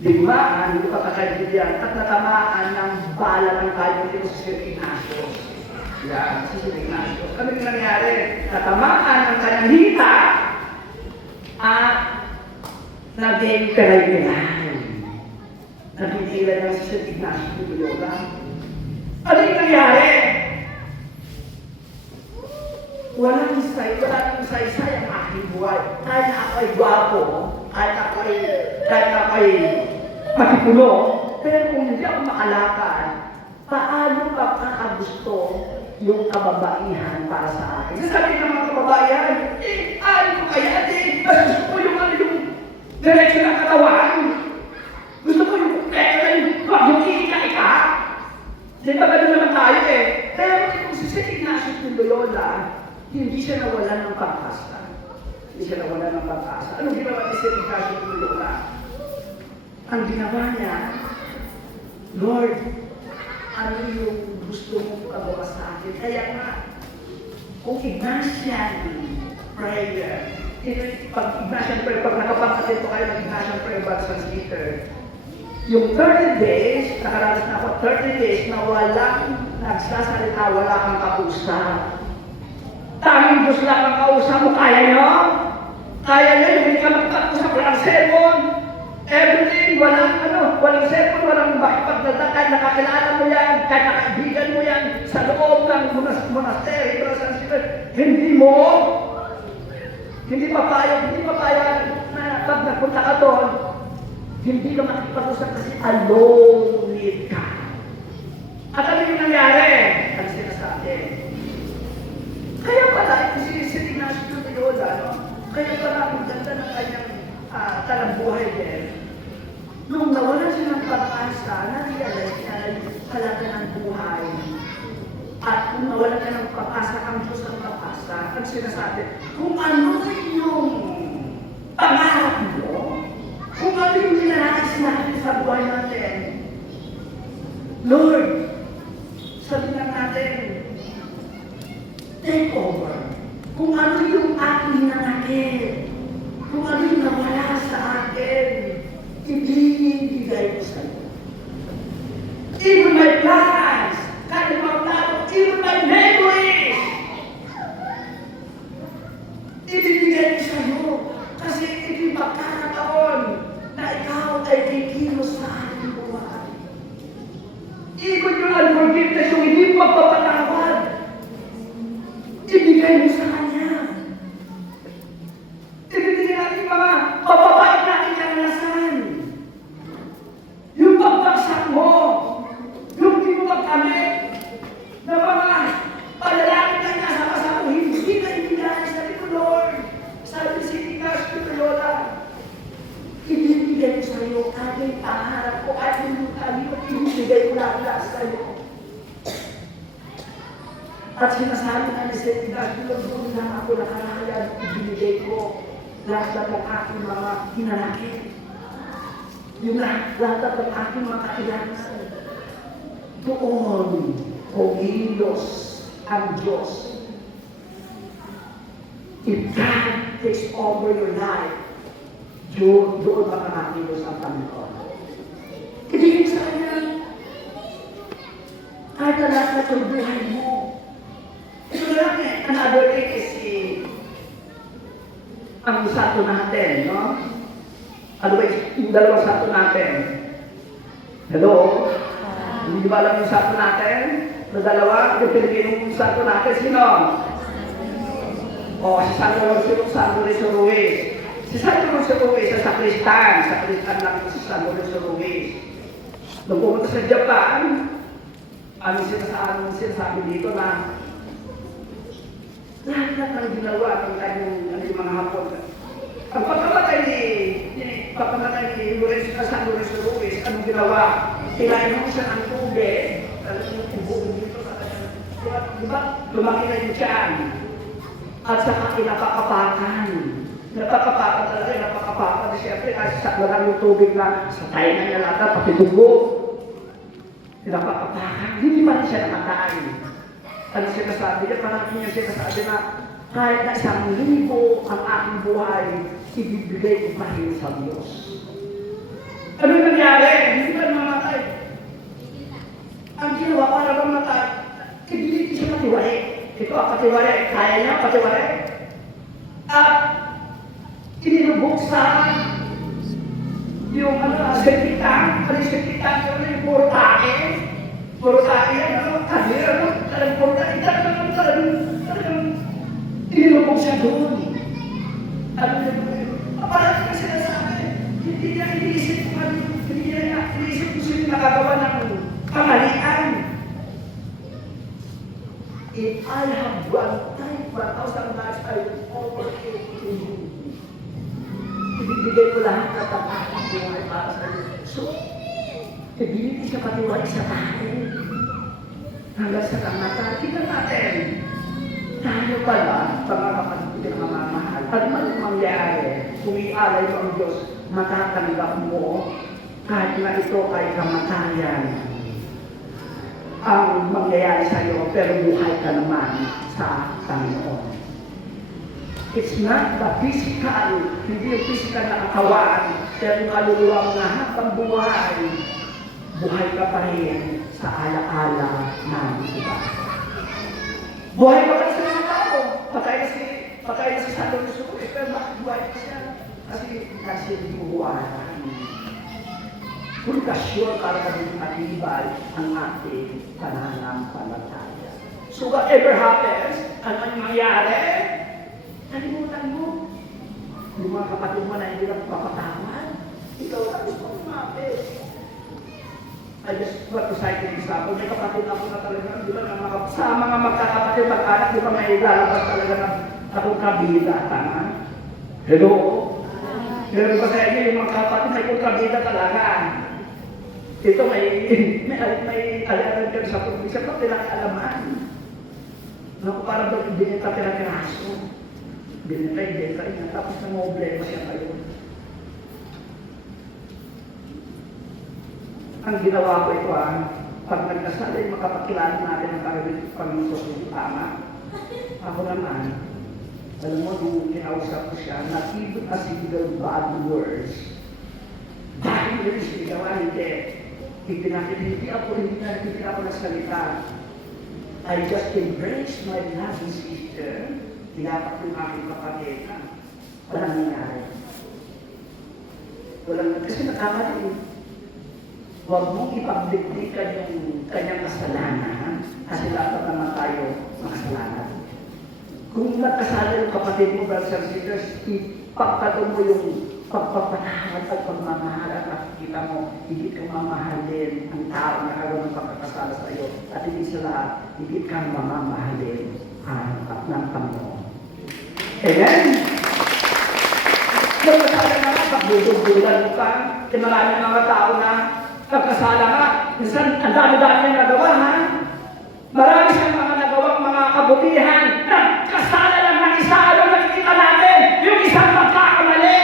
digmaan, hindi pagkakaibigan, at natamaan ng bala ng kalyo dito sa Sir Ignacio. Yan, si Sir Ignacio. Ano yung nangyari? Natamaan ng kanyang hita at naging peray-peray. Nagtitila ng si Sir Ignacio de Loyola. Ano yung nangyari? Walang isa-isa ang aking buhay. Kahit na ako ay gwapo, kahit ako ay matipulo, pero kung hindi ako makalakad, paano pagkakagusto yung kababaihan para sa akin? Sasabihin ng mga kababaihan, ano ko kaya, mas gusto ko yung diretso ng katawan. Gusto ko yung wag yung ika-ika. Di ba gano'n naman tayo eh? Pero kung si Sir Ignacio de Loyola, hindi siya nawalan ng pag-asa. Hindi siya nawalan ng pag-asa. Anong ginawa ni Sir Ignacio de Loyola? Ang ginawa niya, Lord, ano yung gusto mong pagawa sa akin? Kaya nga, kung Ignatian prayer, pag Ignatian prayer, pag nakapagkatito kayo ng Ignatian prayer by Translator, yung 30 days, nakaranas na ako 30 days na walang nagsasalita, wala kang kausap. Tanging Diyos lang ang kausap mo, kaya nyo? Kaya nyo, yung hindi ka magkausap, walang sermon. Everything, walang sermon, walang makipagdada, kahit nakakilala mo yan, kahit nakaibigan mo yan, sa loob ng monastery, hindi papayag na pag nagpunta ka doon, hindi ka makipag-usap kasi alone with God. At ano yung nangyari? Ang sinasabi. Kaya pala, si Ignacio de Loyola, no? Kaya pala ang ganda ng kanyang talambuhay din. Nung nawalan siya ng pag-asa, na-realize niya na yung halaga ng buhay. At kung nawalan ka ng pag-asa, ang Diyos ng pag-asa, ang sinasabi, kung ano yung pangarap mo, kung ano yung ninanais natin sa buhay natin, Lord, sabi lang natin, take over. Kung ano yung aking hinanakit, kung ano yung nawala sa akin, ibibigay ko sa iyo. Even my plans, kahit mga plano, even my memories, ibibigay ko sa iyo. Kasi ito'y pagkakataon na ikaw ay kikilos sa aking buhay. Even yung unforgiveness, yung hindi pagpapatawad, ibigay mo sa Kanya. Ibigay natin mga papapait natin karanasan. Yung pagbagsak mo, yung di mo magkamit, na mga palalangin na nasa mo, hindi na ibigay. Sabi ko, Lord, sabi si Ignacio de Loyola, ibibigay ko sa iyo aking pangarap ko at yung kami ko, ibibigay ko lahat sa iyo. At sinasabi na ni Sir Ignacio, doon lang ako nakarahayag, ibinigay ko lahat ng aking mga hinanakit. Yung lahat ng aking mga kakilanasan. Doon, kumilos ang Diyos. If God takes over your life, doon makakakilos ang Panginoon. Ibigay sa Kanya. Kahit na lahat ng buhay mo. Ito na lang eh, another thing is ang santo natin, no? Ano ba yung dalawang santo natin? Hello? Hindi ba alam yung santo natin? Na dalawa, yung Pilipinong santo natin, sino? Si Santo Lorenzo Ruiz. Si Santo Lorenzo Ruiz, sa sakristan lang si Santo Lorenzo Ruiz. Nung pumunta sa Japan, ano sinasabi dito na lahat ng ginawa ng kanyang mga Hapon. Ang pagkamatay ni San Lorenzo Ruiz, anong ginawa? Ilayin mo siya ng tubig, yung buong dito sa kanyang, di ba? Lumaki na yung tiyan. At saka napakapakan talaga, siyempre, kasi sa lang yung tubig na sa tayo na niya lahat, pati dugo. Napakapakan, hindi pa rin siya nakatay. Ano sinasabi niya? Parang niya sinasabi na kahit na 1,000 ang aking buhay, ibibigay ko pa rin sa Diyos. Ano nangyari? Hindi ba namatay? Ang ginawa para mamatay, hindi siya patiwari. Ito ang patiwari. Kaya niya patiwari. At tinubuksan yung sentitang, yung puro tae. Puro tae yan, kadir, talagang puro tae. Talagang tinubog siya doon. Parang kasi sinasabi, hindi niya iniisip kung sino nakagawa ng kamalian. If I have one time, 1,000 lives, I will overcame you. Ibibigay ko lahat ng pagkakang buhay para sa iyo. So, ibinigay siya patiwari sa tayo. Hanggang sa kamatay. Tingnan natin. Tayo pala, mga kapatid na mamamahal, at man mangyari, kung ialay mo ang Diyos, matatanggap mo kahit na ito ay kamatayan ang mangyayari sa iyo, pero buhay ka naman sa Panginoon. It's not the physical, hindi yung physical na katawan, pero yung kaluluwang na habang buhay, buhay ka pa rin sa alaala ng iba. Buhay pa rin sa mga tao. Patay na si San Lorenzo, pero bakit buhay pa siya? Kasi buhay. Purgasyon para maging matibay ang ating pananampalataya. So whatever happens, ano yung mangyari? Kalimutan mo. Yung mga kapatid mo na hindi lang papatawan, ikaw lang gusto mo mapit. I just want to cite an example. May kapatid ako na talaga, di ba, sa mga magkakapatid, mag-anak, di ba may lalabas talaga ng akong kabida, tama? Hello? Pero ba sa inyo, yung mga kapatid, may kontrabida talaga. Ito may alalan ka sa probinsya, pag pinakalaman. Naku, parang doon binita pinakiraso. Binita, tapos nangoblema siya kayo. Ang ginawa ko ito, pag nagkasal ay makapakilala natin ang Panginoon sa tama. Ako naman, alam mo, nung kinausap ko siya, not even a single bad words. Dahil yun siya ginawa, hindi ako nagsalita. I just embrace my loving sister. Tinapak yung aking kapatid. Walang nangyari. Kasi nakamali. Huwag mong ipagdikdikan yung kanyang kasalanan kasi dapat naman tayo makasalanan. Kung nagkasala yung kapatid mo, brothers and sisters, ipagtatong mo yung pagpapatawad at pagmamahal at nakikita mo, hindi ka mamahalin ang tao na karoon ng pagkakasala sa iyo. At hindi sa lahat, hindi ka mamahalin ang ng Panginoon. Amen? Nagkasala na nga, pagbubulan mo ka, marami mga tao na nagkasala nga. Minsan, ang dami-dami na nagawa, ha? Marami siyang mga nagawang mga kabutihan. Nagkasala lang ng isa, ano nakikita natin? Yung isang magkakamali.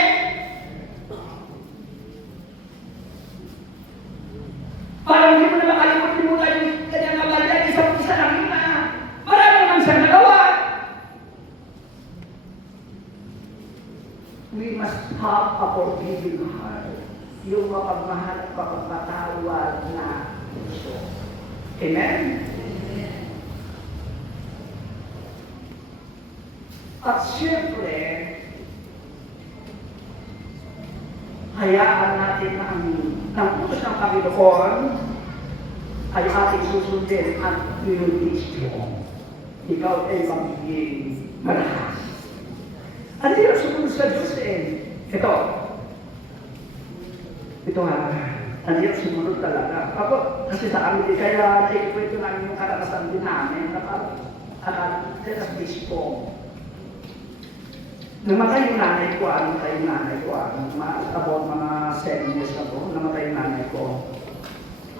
Parang hindi mo na makalimutan yung kanyang kamalian, isang isa lang yun na. Marami naman siyang nagawa. We must have a forgiving heart. Yung mapagmahal at mapagpatawad na puso. Amen? At siyempre, hayaan natin na ang utos ng Panginoon ay ating susundin at inulisyo. Ikaw ay magiging malakas. Ano yung sumunod sa Diyos Ito ang yung sumunod talaga. Ako, kasi sa amin, kaya naikwento namin yung karanasan din namin na parang teras bispo. Namatay yung nanay ko, about mga 7 years ago, namatay yung nanay ko.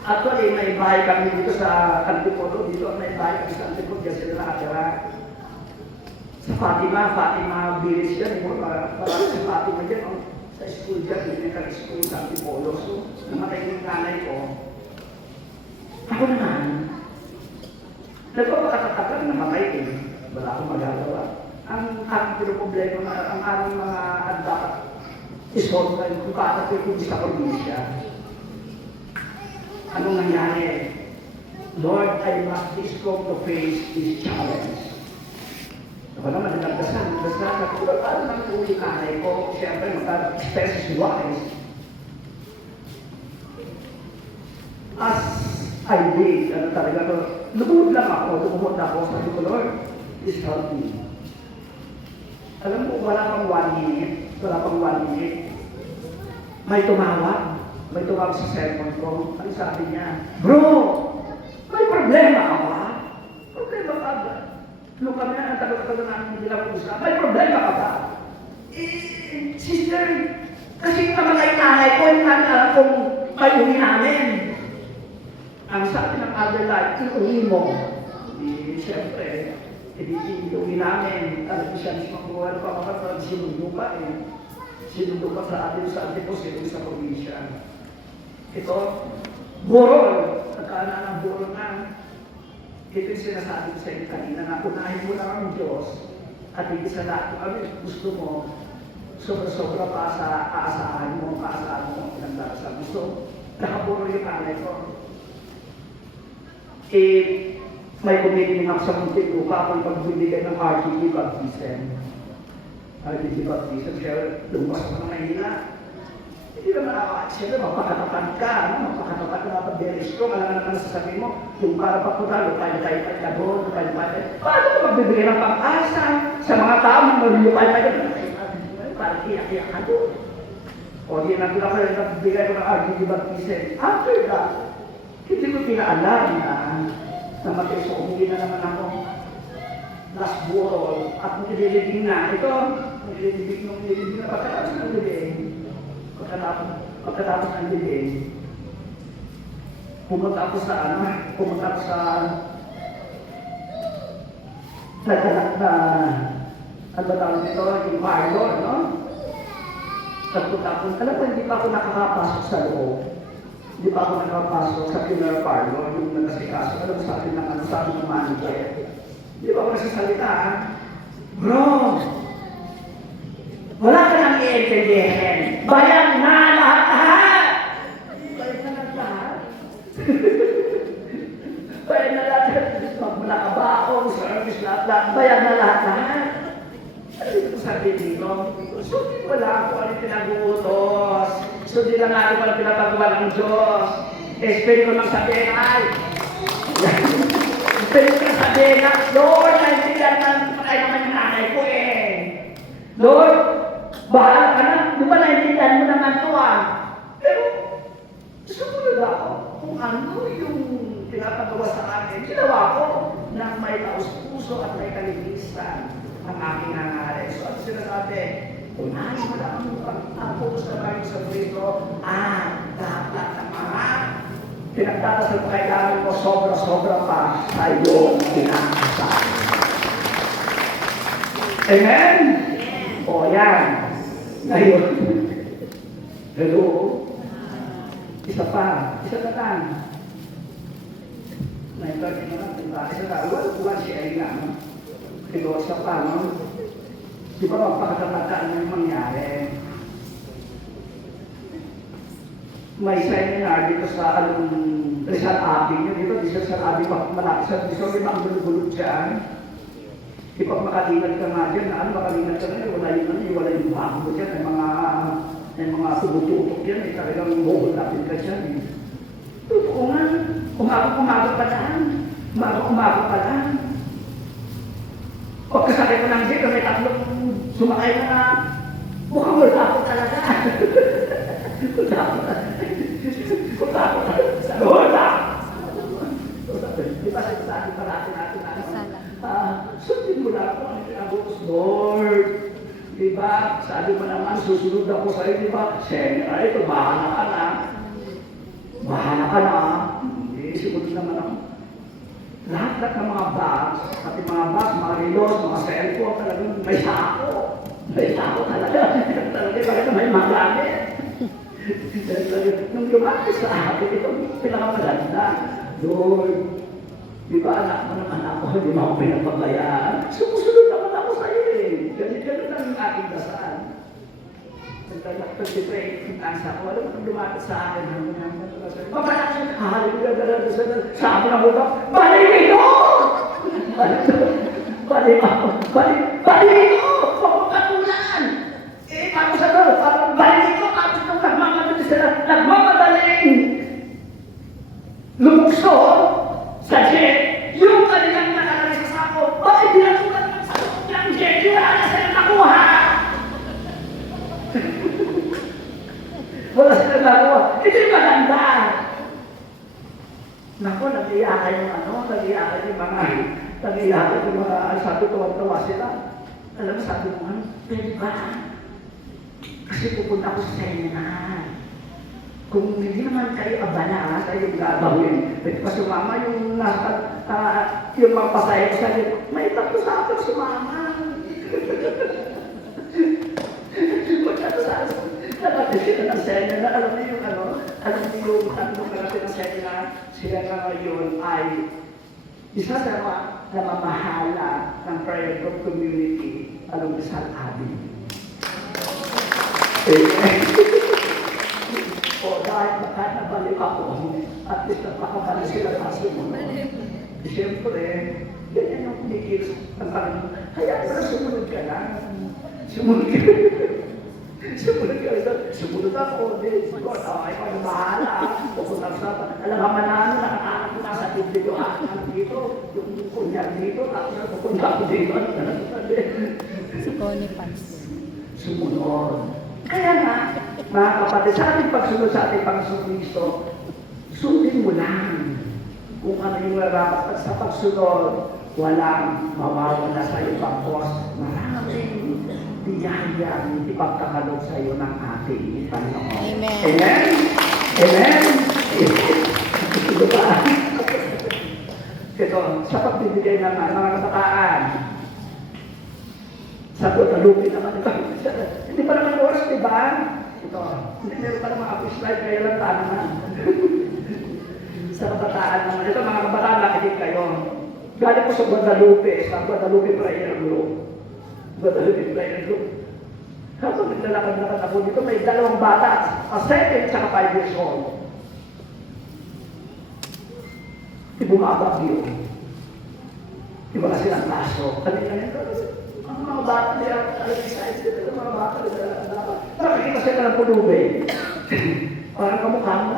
Actually, may bahay kami dito sa Antipolo, dito may bahay kami sa Antipolo, dyan sila nakatira. Sa Fatima Village yan, parang sa Fatima dyan, sa school dyan, medical school sa Antipolo. So, namatay yung nanay ko. Ako naman, nagpapakatagal namatay wala akong magagawa. Ang problema, ang aming mga dapat isolve kung paano ko sa probinsya. Anong nangyari? Lord, I must be strong to face this challenge. Ako naman, nagdasal, natulog pa ng uling nanay ko. Siyempre, mag-expenses wise. As I did, talaga to, lumuhod lang ako, sabi ko, Lord, please help me. Alam mo, wala pang 1 minute, may tumawag sa cellphone ko. Ano sabi niya? Bro, may problema ka ba? Problema ka ba? Nung kami na, ang tagal-tagal namin hindi lang usap, may problema ka ba? Sister, kasi namatay nanay ko, hindi namin alam kung may uwi namin. Ang sabi ng other life, iuwi mo. Siyempre, iuwi namin. Alam ko siya, mismo kung ano pa kapag sinundo pa eh. Sinundo pa sa atin ko, sinundo sa probinsya. Ito, burol. Nagkaanan ng burol na. Ito yung sinasabi ko sa inyo kanina na unahin mo lang ang Diyos at hindi sa lahat kung ano gusto mo, sobra-sobra pa sa aasahan mo, pinagdarasal. Gusto, nakapuro yung nanay ko. May commitment ako sa munting lupa kung pagbibigay ng RTG baptism. RTG baptism, siya lumabas ako ng Maynila. Hindi naman ako, siyempre magpakatapan ka, magpakatapan ka na very strong, alam na naman sasabihin mo, yung para pa po tayo, lupay-lupay ka doon, lupay-lupay. Paano ka magbibigay ng pag-asa sa mga tao na lupay-lupay ka doon? Parang iyak-iyak ka doon. O di nandun ako yung nagbigay ko ng RTG baptism. After that, hindi ko pinaalam na namatay sa umuwi na naman ako. Last burol, at nililibing na. Ito, nililibing na pagkatapos ng libing. Pagkatapos ng libing, pumunta ako sa ano tawag nito, yung parlor, no? Nagpunta ako, alam ko, hindi pa ako nakakapasok sa loob. Hindi pa ako nakapasok sa funeral parlor, yung nagkasikaso. Alam mo sabi ng manager. Hindi pa ako nagsasalita, ha? Bro! Wala ka nang i-intindihin. Bayan na lahat! Bayan na lahat? Bayan na lahat. Magmulakabaong, service lahat. Bayan na lahat. Ano ito sabi dito? Sundin mo lang kung ano pinag-uutos. Sundin lang natin kung ano pinapagawa ng Diyos. Espiritu ng sabihin, ay! Espiritu ng sabihin na, Lord, naintindihan na patay naman yung nanay ko eh. Lord, bahala ka na. Di ba naintindihan mo naman ito ah? Pero, sumunod ako kung ano yung pinapagawa sa akin. Ginawa ko na may taus-puso at may kalinisan ang aking nangaray. So, ano sinasabi? Unahin mo lang ang pag-focus na tayo sa burito dapat ang mga pinagtatasal pa kailangan ko sobra-sobra pa sa iyong pinakasal. Amen? O yan. Ngayon. Hello? Isa na lang. Naintarkin mo lang. Isa na. One sharing nga. Ito sa pa, no? Di ba magpakatamataan yung mangyari? May seminar dito sa Rizal Avenue. Dito, di sa Rizal Avenue, malaki sa Rizal, may mga gulog-gulog dyan. Di pa makalingat ka nga dyan, makalingat ka nga, wala yung bago mo dyan, may mga tubututok yan, talagang huhulapin ka dyan. Totoo nga, umaga pa lang. Pagkasakay ko ng jeep, may tatlong sumakay na mukhang wala ako talaga. Wala! Di ba sabi parati natin sundin mo na ako ang pinag-utos, Lord. Di ba? Sabi mo naman, susunod ako sa'yo, di ba? Siyempre, ito, bahala ka na. Hindi, sumunod naman ako. Lahat ng mga bags, pati mga bags, mga relos, mga cellphone, talagang may sako. May sako talaga. Talaga may magamit. Nung lumapit sa akin, ito pinakamaganda. Lord, di ba anak mo naman ako, hindi mo ako pinapabayaan. Sumusunod naman ako sa iyo eh. Ganun lang yung aking dasal. Nag-pray, nasa ako, alam mo, lumapit sa akin, mabalak siya, hallelujah, sabi ng buto, balik ito! Balik ito! Pagkatulan! Eh, ako sa to, balik ito, tapos itong nagmamadaling lumukso sa jet, yung kanilang nakalagay sa sako, bakit dinatulan ng sako ng jet, yung wala na silang nakuha? Wala silang nakuha. Ito yung maganda. Naku, nag-iyakan yung mga, sabi tuwa-tuwa sila. Alam mo, sabi ko, pwede ba? Kasi pupunta ko sa seminar. Kung hindi naman kayo abala, kayo gagawin. Pwede pa sumama yung yung mga pasaya ko sa inyo. May tatlo sa akin sumama. Magkano sa akin. Nakatid sila ng seminar. Alam mo yung tatlong nakatid ng seminar, sila na ngayon ay isa sa mga namamahala ng prayer group community along the Sal Avenue. O dahil baka nabalik ako, at least napakabalik sila sa sumunod. Siyempre, ganyan yung kumikis ang parang, hayaan mo na sumunod ka lang. Sumunod ako, God, ikaw na bahala. Pupunta sa, alam ka manano, nakakaano ko sa video, dito, yung kunyag dito, tapos pupunta ako dito, Si Connie Pans. sumunod. Kaya nga, mga kapatid, sa ating pagsunod sa ating Panginoon Kristo, sundin mo lang kung ano yung narapat at sa pagsunod, walang mawawala sa iyo pagkos. Maraming biyayang ipagkakalog sa iyo ng ating Panginoon. Amen. Amen? Amen? Ito pa. Ito, sa pagbibigay ng mga kabataan, sa Guadalupe naman ito. Hindi pa naman oras, di ba? Ito, hindi meron pa naman ako slide, kaya lang tanaman. Sa kabataan naman. Ito, mga kabataan, nakinig kayo. Galing ko sa Guadalupe Prayer Group. Guadalupe Prayer Group. Habang naglalakad-lakad ako dito, may dalawang bata, 7 at 5 years old. Ibumabag yun. Iba kasi ang laso. Kanina nito, ang mga bata nila, mga bata nila, nakikita sila ng pulube. Parang kamukha mo.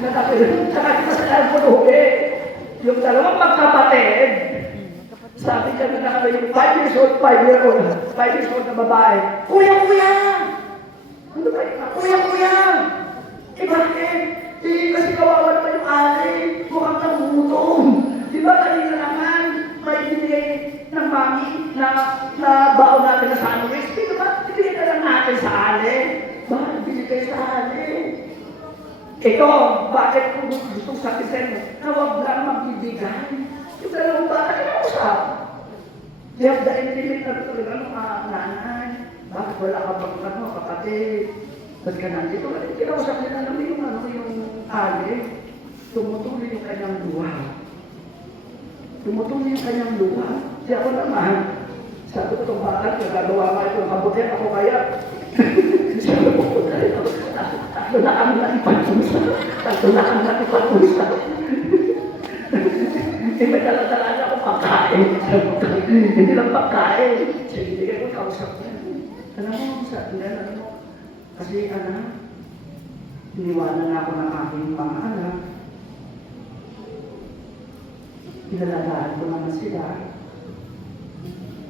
Nakikita sila ng pulube. Yung dalawang magkapatid, sabi niya na yung 5 years old na babae, Kuya! Ano ba yun? Kuya! Eh bakit? Eh kasi kawawan pa yung ali, mukhang nagutom. Di ba kanina naman, may binigay ng mami na baon natin na sandwich. Di ba? Ibigay na lang natin sa ali. Bakit binigay sa ali? Ito, bakit kung gustong sabihin mo, na huwag lang magbibigay. Yung dalawang bata, kinausap. You have the intimate na talaga ng nanay. Bakit wala ka bang kapatid? Ba't ka nandito? Kinausap nila naman yung ali. Tumutuloy yung kanyang luha. Di ako naman. Sabi ko itong bata, nagagawa ka ito. Kabutihan ako kaya. Sabi ko, tatlo na kami nakipag-usap. May dala-dala ako pagkain. Hindi lang pagkain. Sige, ko kausap niya. Alam mo, sabi niya, kasi iniwanan ako ng aking mga anak. Pinalagaan ko naman sila.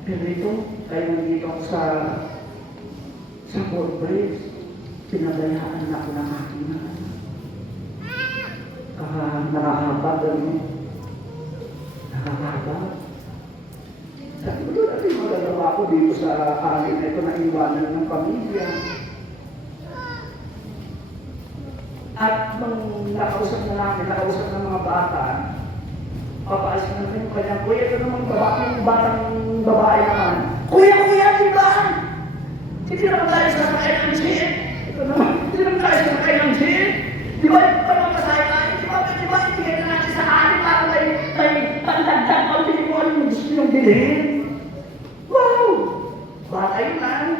Pero ito, kaya nandito ako sa Fort Braves, pinabayaan ako ng aking mga anak. Nakakabag, nakakabag. Sabi ko, ano yung magagawa ko dito sa akin na ito na iwanan ng pamilya? At nung nakausap ng mga bata, papaalis na yung kanyang, Kuya, ito naman yung batang babae naman. Kuya, di ba? Hindi naman tayo sa sakay ng jeep. Ito naman, hindi naman tayo sa sakay ng jeep. Di ba, yung kasaya tayo? Di ba, ibigay na natin sa akin para may pandagdag pang bilhin mo yung gusto niyong bilhin? Wow! Bata yun lang.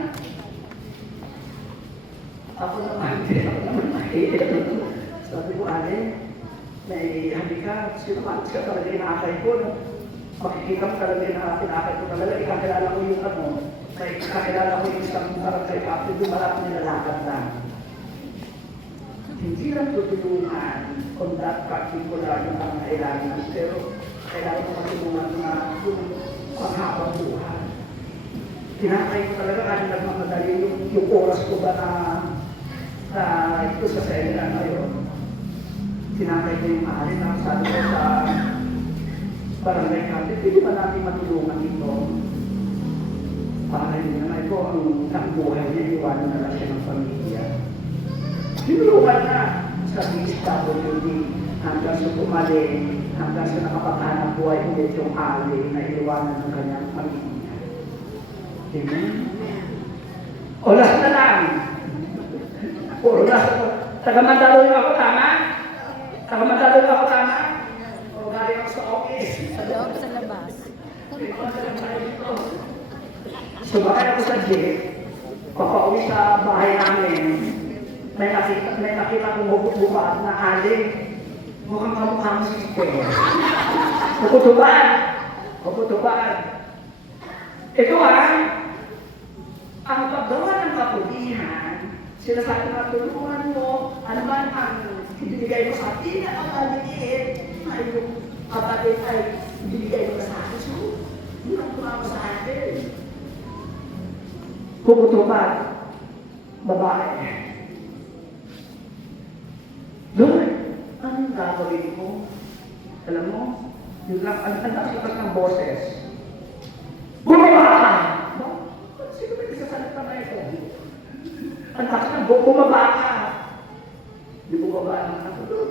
sinamalis ka talaga inakay ko. No? Makikita mo talaga na inakay ko talaga. Ikakilala ko yung ano, may kakilala ko yung isang barangay captain, yung marami nilalakad lang. Hindi lang tutulungan on that particular yung pangailangan, pero kailangan ko matulungan na yung panghabang buhay. Tinakay ko talaga kahit nagmamadali yung oras ko ba na ito sa sela ngayon. Tinakay ko yung maaari na sabi ko sa barangay captain, hindi ba natin matulungan ito? Para hindi naman ito ang buhay niya, iwanan na lang siya ng pamilya. Tinulungan na sa DSWD hanggang sa pumaling, hanggang sa nakapaghanap buhay ulit yung ali na iniwanan ng kanyang pamilya. Amen? O last na lang. O last. Taga-Mandaluyong ako, tama? Taga-Mandaluyong ako, tama? O galing ako sa office. Sa loob, sa labas. Sumakay ako sa jeep, papauwi sa bahay namin. May nakita kong hubot-bubat na aling. Mukhang kamukha mo si Steve. Puputuban! Puputuban! Ito ang paggawa ng kapulihan, sinasabi na tulungan mo, ano man ang ibibigay mo sa atin, ang maliit, ay yung kapatid ay ibibigay mo sa atin. So, yun ang tumama sa atin. Puputuban, babae. Lord, anong gagawin ko? Alam mo, yun lang, ang lakas ng boses. Bumaba ka! Sino ba nagsasalita na ito? Ang lakas ng bumaba ka! Di bumaba naman ako doon.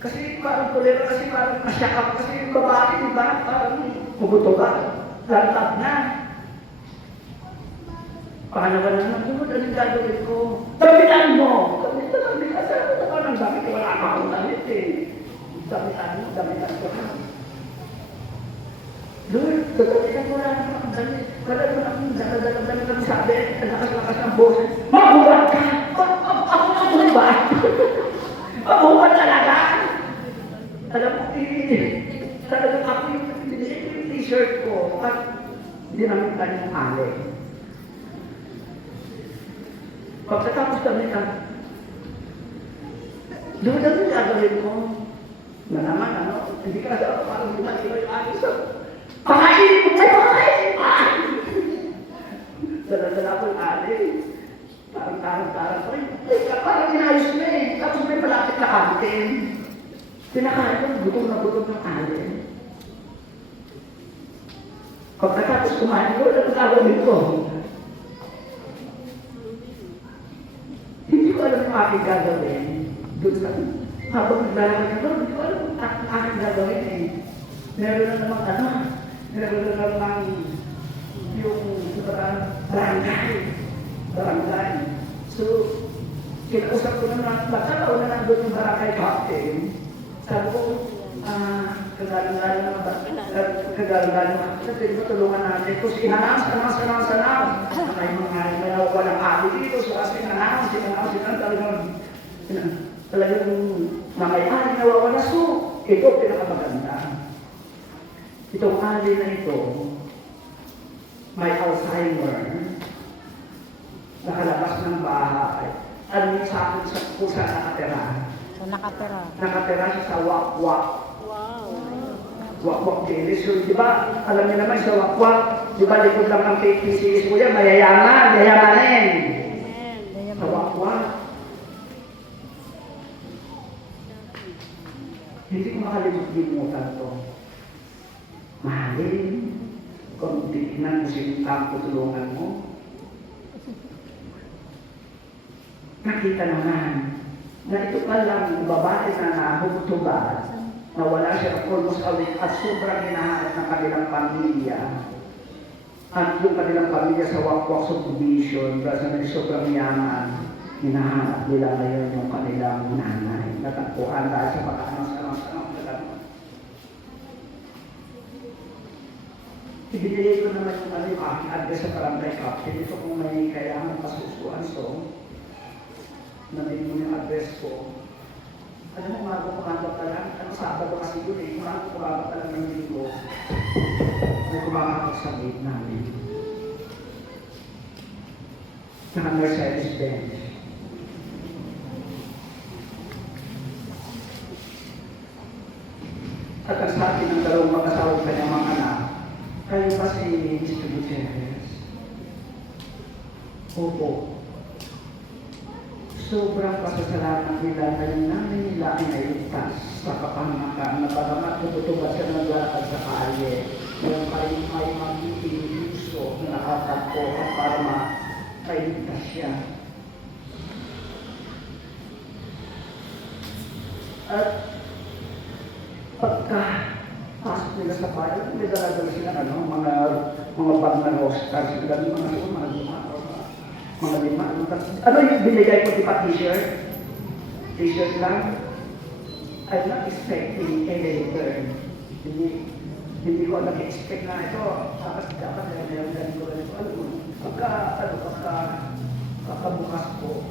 Kasi parang tulera, kasi parang nasyakap, kasi yung babae, di ba? Parang puputuban. Lantap na. Paano ba naman? Lord, anong gagawin ko? Damitan mo! Damitan mo! Kasi ako na parang damit, wala ka akong damit eh. Damitan mo, damitan ko na. Lord, damitan ko na akong damit. Wala mo na akong damitan mo sabi, ang lakas-lakas ng boses. Mabuhat ka! Ako mabuhat! Mabuhat talaga! Alam mo, talagang ako yung t-shirt ko at dinamitan yung alay. Pagkatapos kami na, Lord, ano gagawin ko? Na naman, hindi ka na parang lumatiba yung alis. Pakainin mo tayo, pakainin! Dala-dala ko yung alis. Parang pa rin. Parang inayos na eh. Tapos may malapit na kantin. Pinakain ko, gutom na gutom ng alis. Pagkatapos kumain ko, ano gagawin ko? Hindi ko alam yung aking gagawin. Doon sa, habang naglalakad ko, hindi ko alam yung aking gagawin eh. Meron na namang meron na namang yung barangay. So, kinausap ko naman, magkakaw na nandun yung barangay captain. Sabi ko, kagalang-galang pwede ba tulungan natin? Tapos inannounce. May walang ali dito, so as inannounce, talagang na may ali nawawala. So, ito pinakamaganda. Itong ali na ito, may Alzheimer, nakalabas ng bahay. Ano yung sa akin kung saan nakatira? Nakatira siya sa Wakwak. Wakwak Village. So, di ba, alam niyo naman sa Wakwak, di ba, likod lang ng PCS ko yan, yayamanin. Sa Wakwak. Hindi ko makalimutan to. Mahalin. Kung tignan mo ang tutulungan mo. Nakita naman na ito palang babae na nahubutubad, na wala siya almost a week at sobrang hinahanap ng kanilang pamilya. At yung kanilang pamilya sa Wakwak subdivision, dahil sa sobrang yaman, hinahanap nila ngayon yung kanilang nanay. Natagpuan dahil sa pag-anong. Ibinigay ko naman yung aking address sa barangay captain. Ito kung may kailangan pasusuan so, nabigyan mo yung address ko. Alam mo, umaga pa lang, Sabado kasi yun eh, umaga pa lang ng linggo, may kumakakot sa gate namin. Naka Mercedes Benz. At ang sabi ng dalawang mag-asawang kanyang mga anak, kayo ba si Mr. Gutierrez? Opo. Sobrang pasasalamat nila na yung nanay nila ay nailigtas sa kapanganakan na bagamat tututubad siya ng lakad sa kalye, meron pa rin may magiging gusto na nakatagpo at para mailigtas siya. At pagka pasok nila sa bayan, may dala-dala sila mga bag na Oscar, sila mga lima. Ano yung binigay ko di pa t-shirt? T-shirt lang? I'm not expecting any return. Hindi ko nag-expect na ito. Dapat meron ko rin. Pagkabukas ko,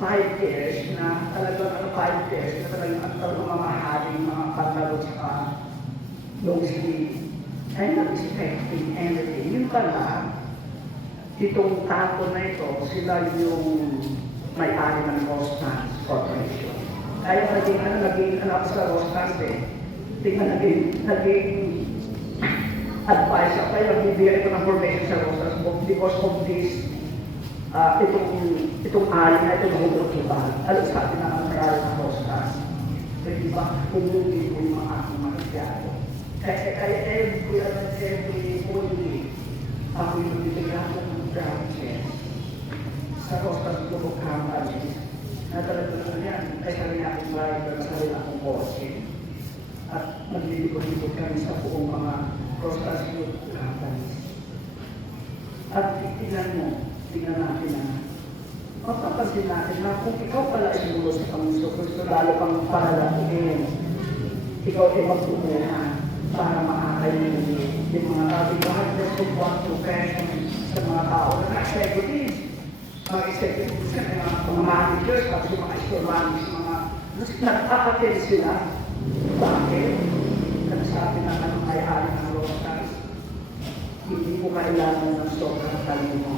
5 years na talagang 5 years na talagang mamahaling mga pantalon sa long sleeve. I'm not expecting anything. Yun pala, itong tapo na ito, sila yung may-ari ng Rostans Corporation. Kaya naging anak sa Rostans eh. Tingnan naging advice ako. Kaya nagbibigay ko ng formation sa Rostans because of this, itong ali na ito mahulog iba. Alam sabi na ang may-ari ng Rostans. Kaya diba, pumuli ko yung mga aking mga kiyado. Kaya every week, ako yung nagbibigyan ko ng branches sa Rostans Global Company na talagang yan ay sarili akong driver, sarili akong kotse. At maglilipot-lipot kami sa buong mga Rostans Global Companies. At tingnan natin na mapapansin natin na kung ikaw pala ay sumulo sa kamuso, gusto lalo pang paralakihin, ikaw ay magtutulungan para makakainin yung mga kabigahan na support profession sa mga tao na executives. Mga executives na mga managers, tapos yung mga store managers, nag-a-attend sila. Bakit? Nagsabi na ng may-ari ng Rostans, hindi ko kailangan ng sobrang talino.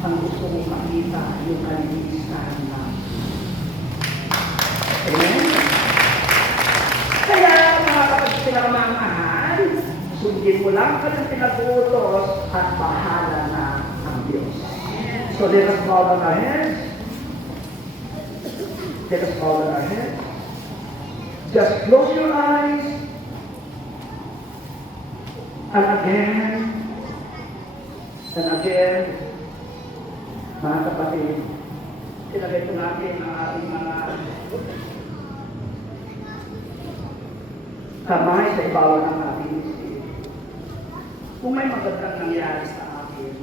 Ang gusto mong makita yung kalinisan na. Amen? Kaya mga kapatid pinakamamahal, sundin mo lang ka ng pinag-uutos at bahala na ang Diyos. So let us bow down our heads. Let us bow down our heads. Just close your eyes. And again, mga kapatid, ilagay po natin ang ating mga kamay sa ibawan ng ating isip. Kung may magandang nangyari sa akin,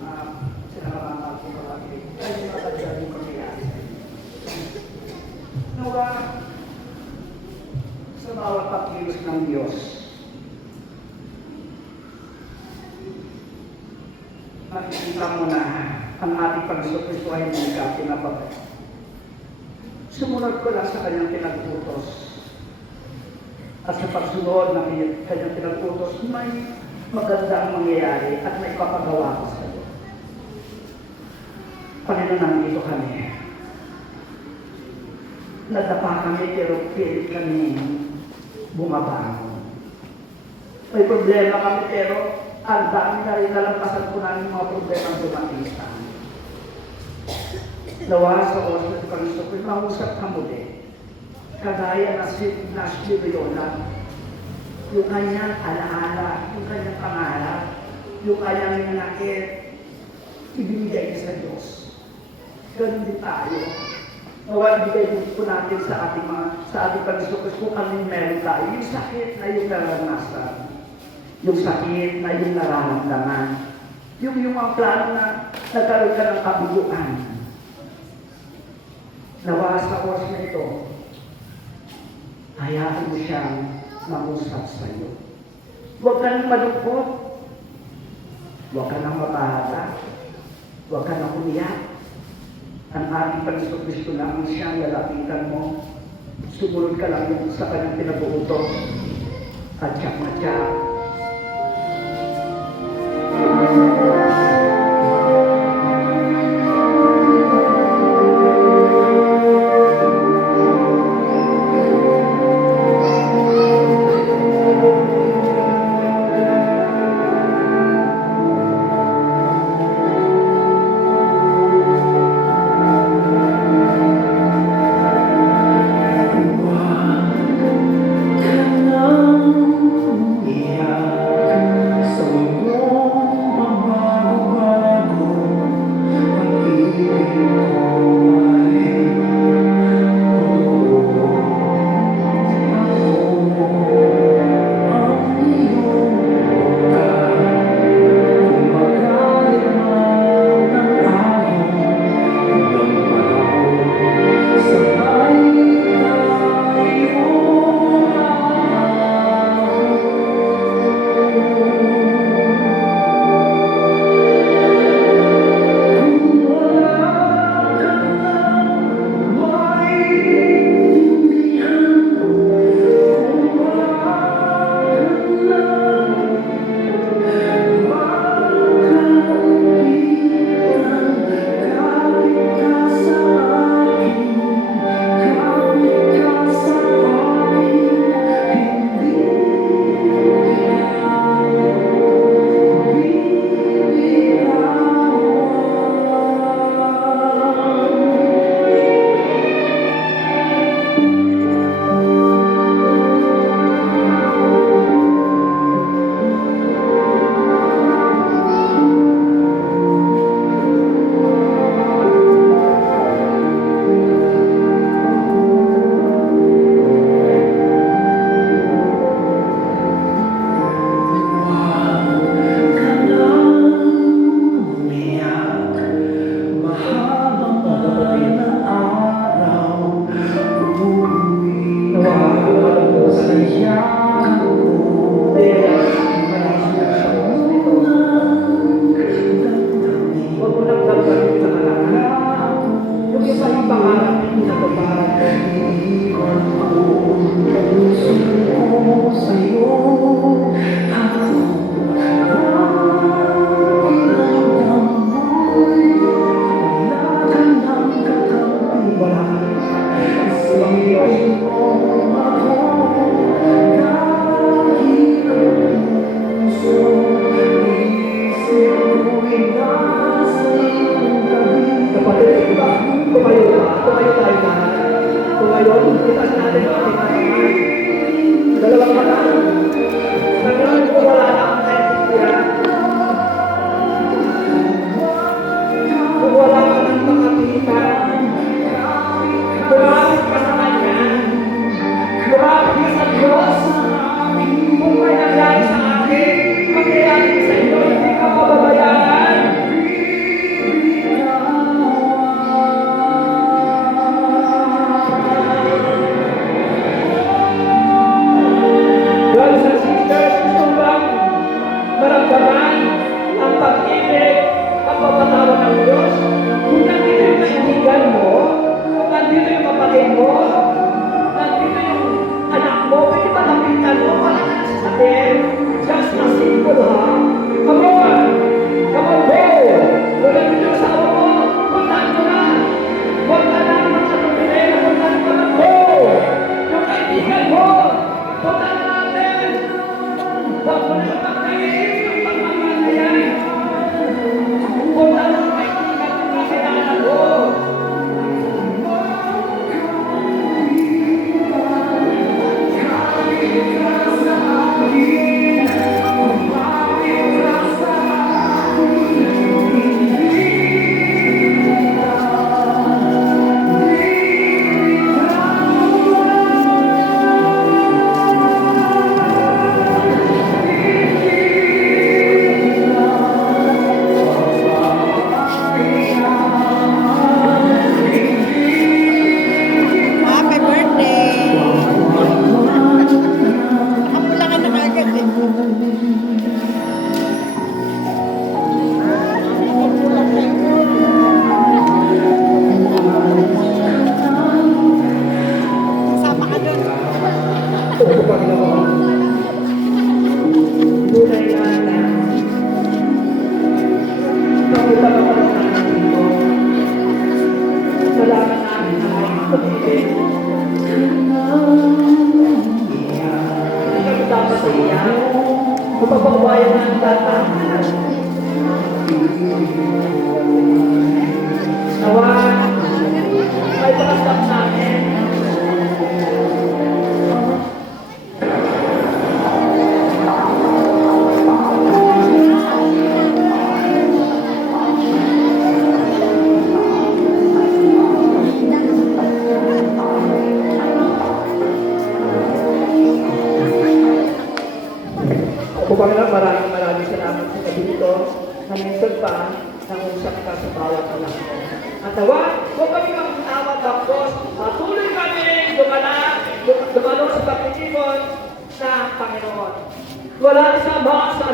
sinakamamahal ko kapatid, ay may magandang yung nangyari sa inyo. Nawa, sa bawat pagkilos ng Diyos, makikita mo na ang ating Panginoon Kristo ay hindi ka pinapagay. Sumunod ko lang sa kanyang pinag-utos. At sa pagsunod ng kanyang pinag-utos, may magandang mangyayari at may papagawa ko sa iyo. Panginoon, nandito kami. Nadapa kami pero pilit kami bumabangon. May problema kami pero ang dami na rin nalampasan ko namin mga problema ang dumating sa amin. Nawa sa oras na Panginoon, kung mahusap ka muli, kagaya na si Riola, yung kanyang alaala, yung kanyang pangarap, yung kanyang nanakit, ibinigay niya sa Diyos. Ganun din tayo. Nawa, ibigay po natin sa ating Panginoon, kung anong meron tayo, yung sakit na yung naranasan, yung sakit na yung nararamdaman, yung mga plano na nagkaroon ka ng kabiguan. Nawa sa oras na ito, hayaan mo siyang mangusap sa iyo. Huwag ka nang malungkot. Huwag ka nang mabahala. Huwag ka nang umiyak. ang ating Panginoon Kristo na ang siyang lalapitan mo. Sumunod ka lang sa kanyang pinag-uutos. At siyak na siyak. Opo, Panginoon. Tunay na kamutan ako ng namin dito. Salamat namin na ay pag-ibig. Hindi kami dapat sa iya. Mapapagbayan na ang data. Nawa, ay pakasap namin. Opo, Panginoon, maraming salamat sa gabi ito na mentor pa ng usap ka sa bawat anak ko. At nawa, huwag kami mag-awat tapos patuloy kami dumalo sa pagtitipon ng Panginoon. Wala sa mga sa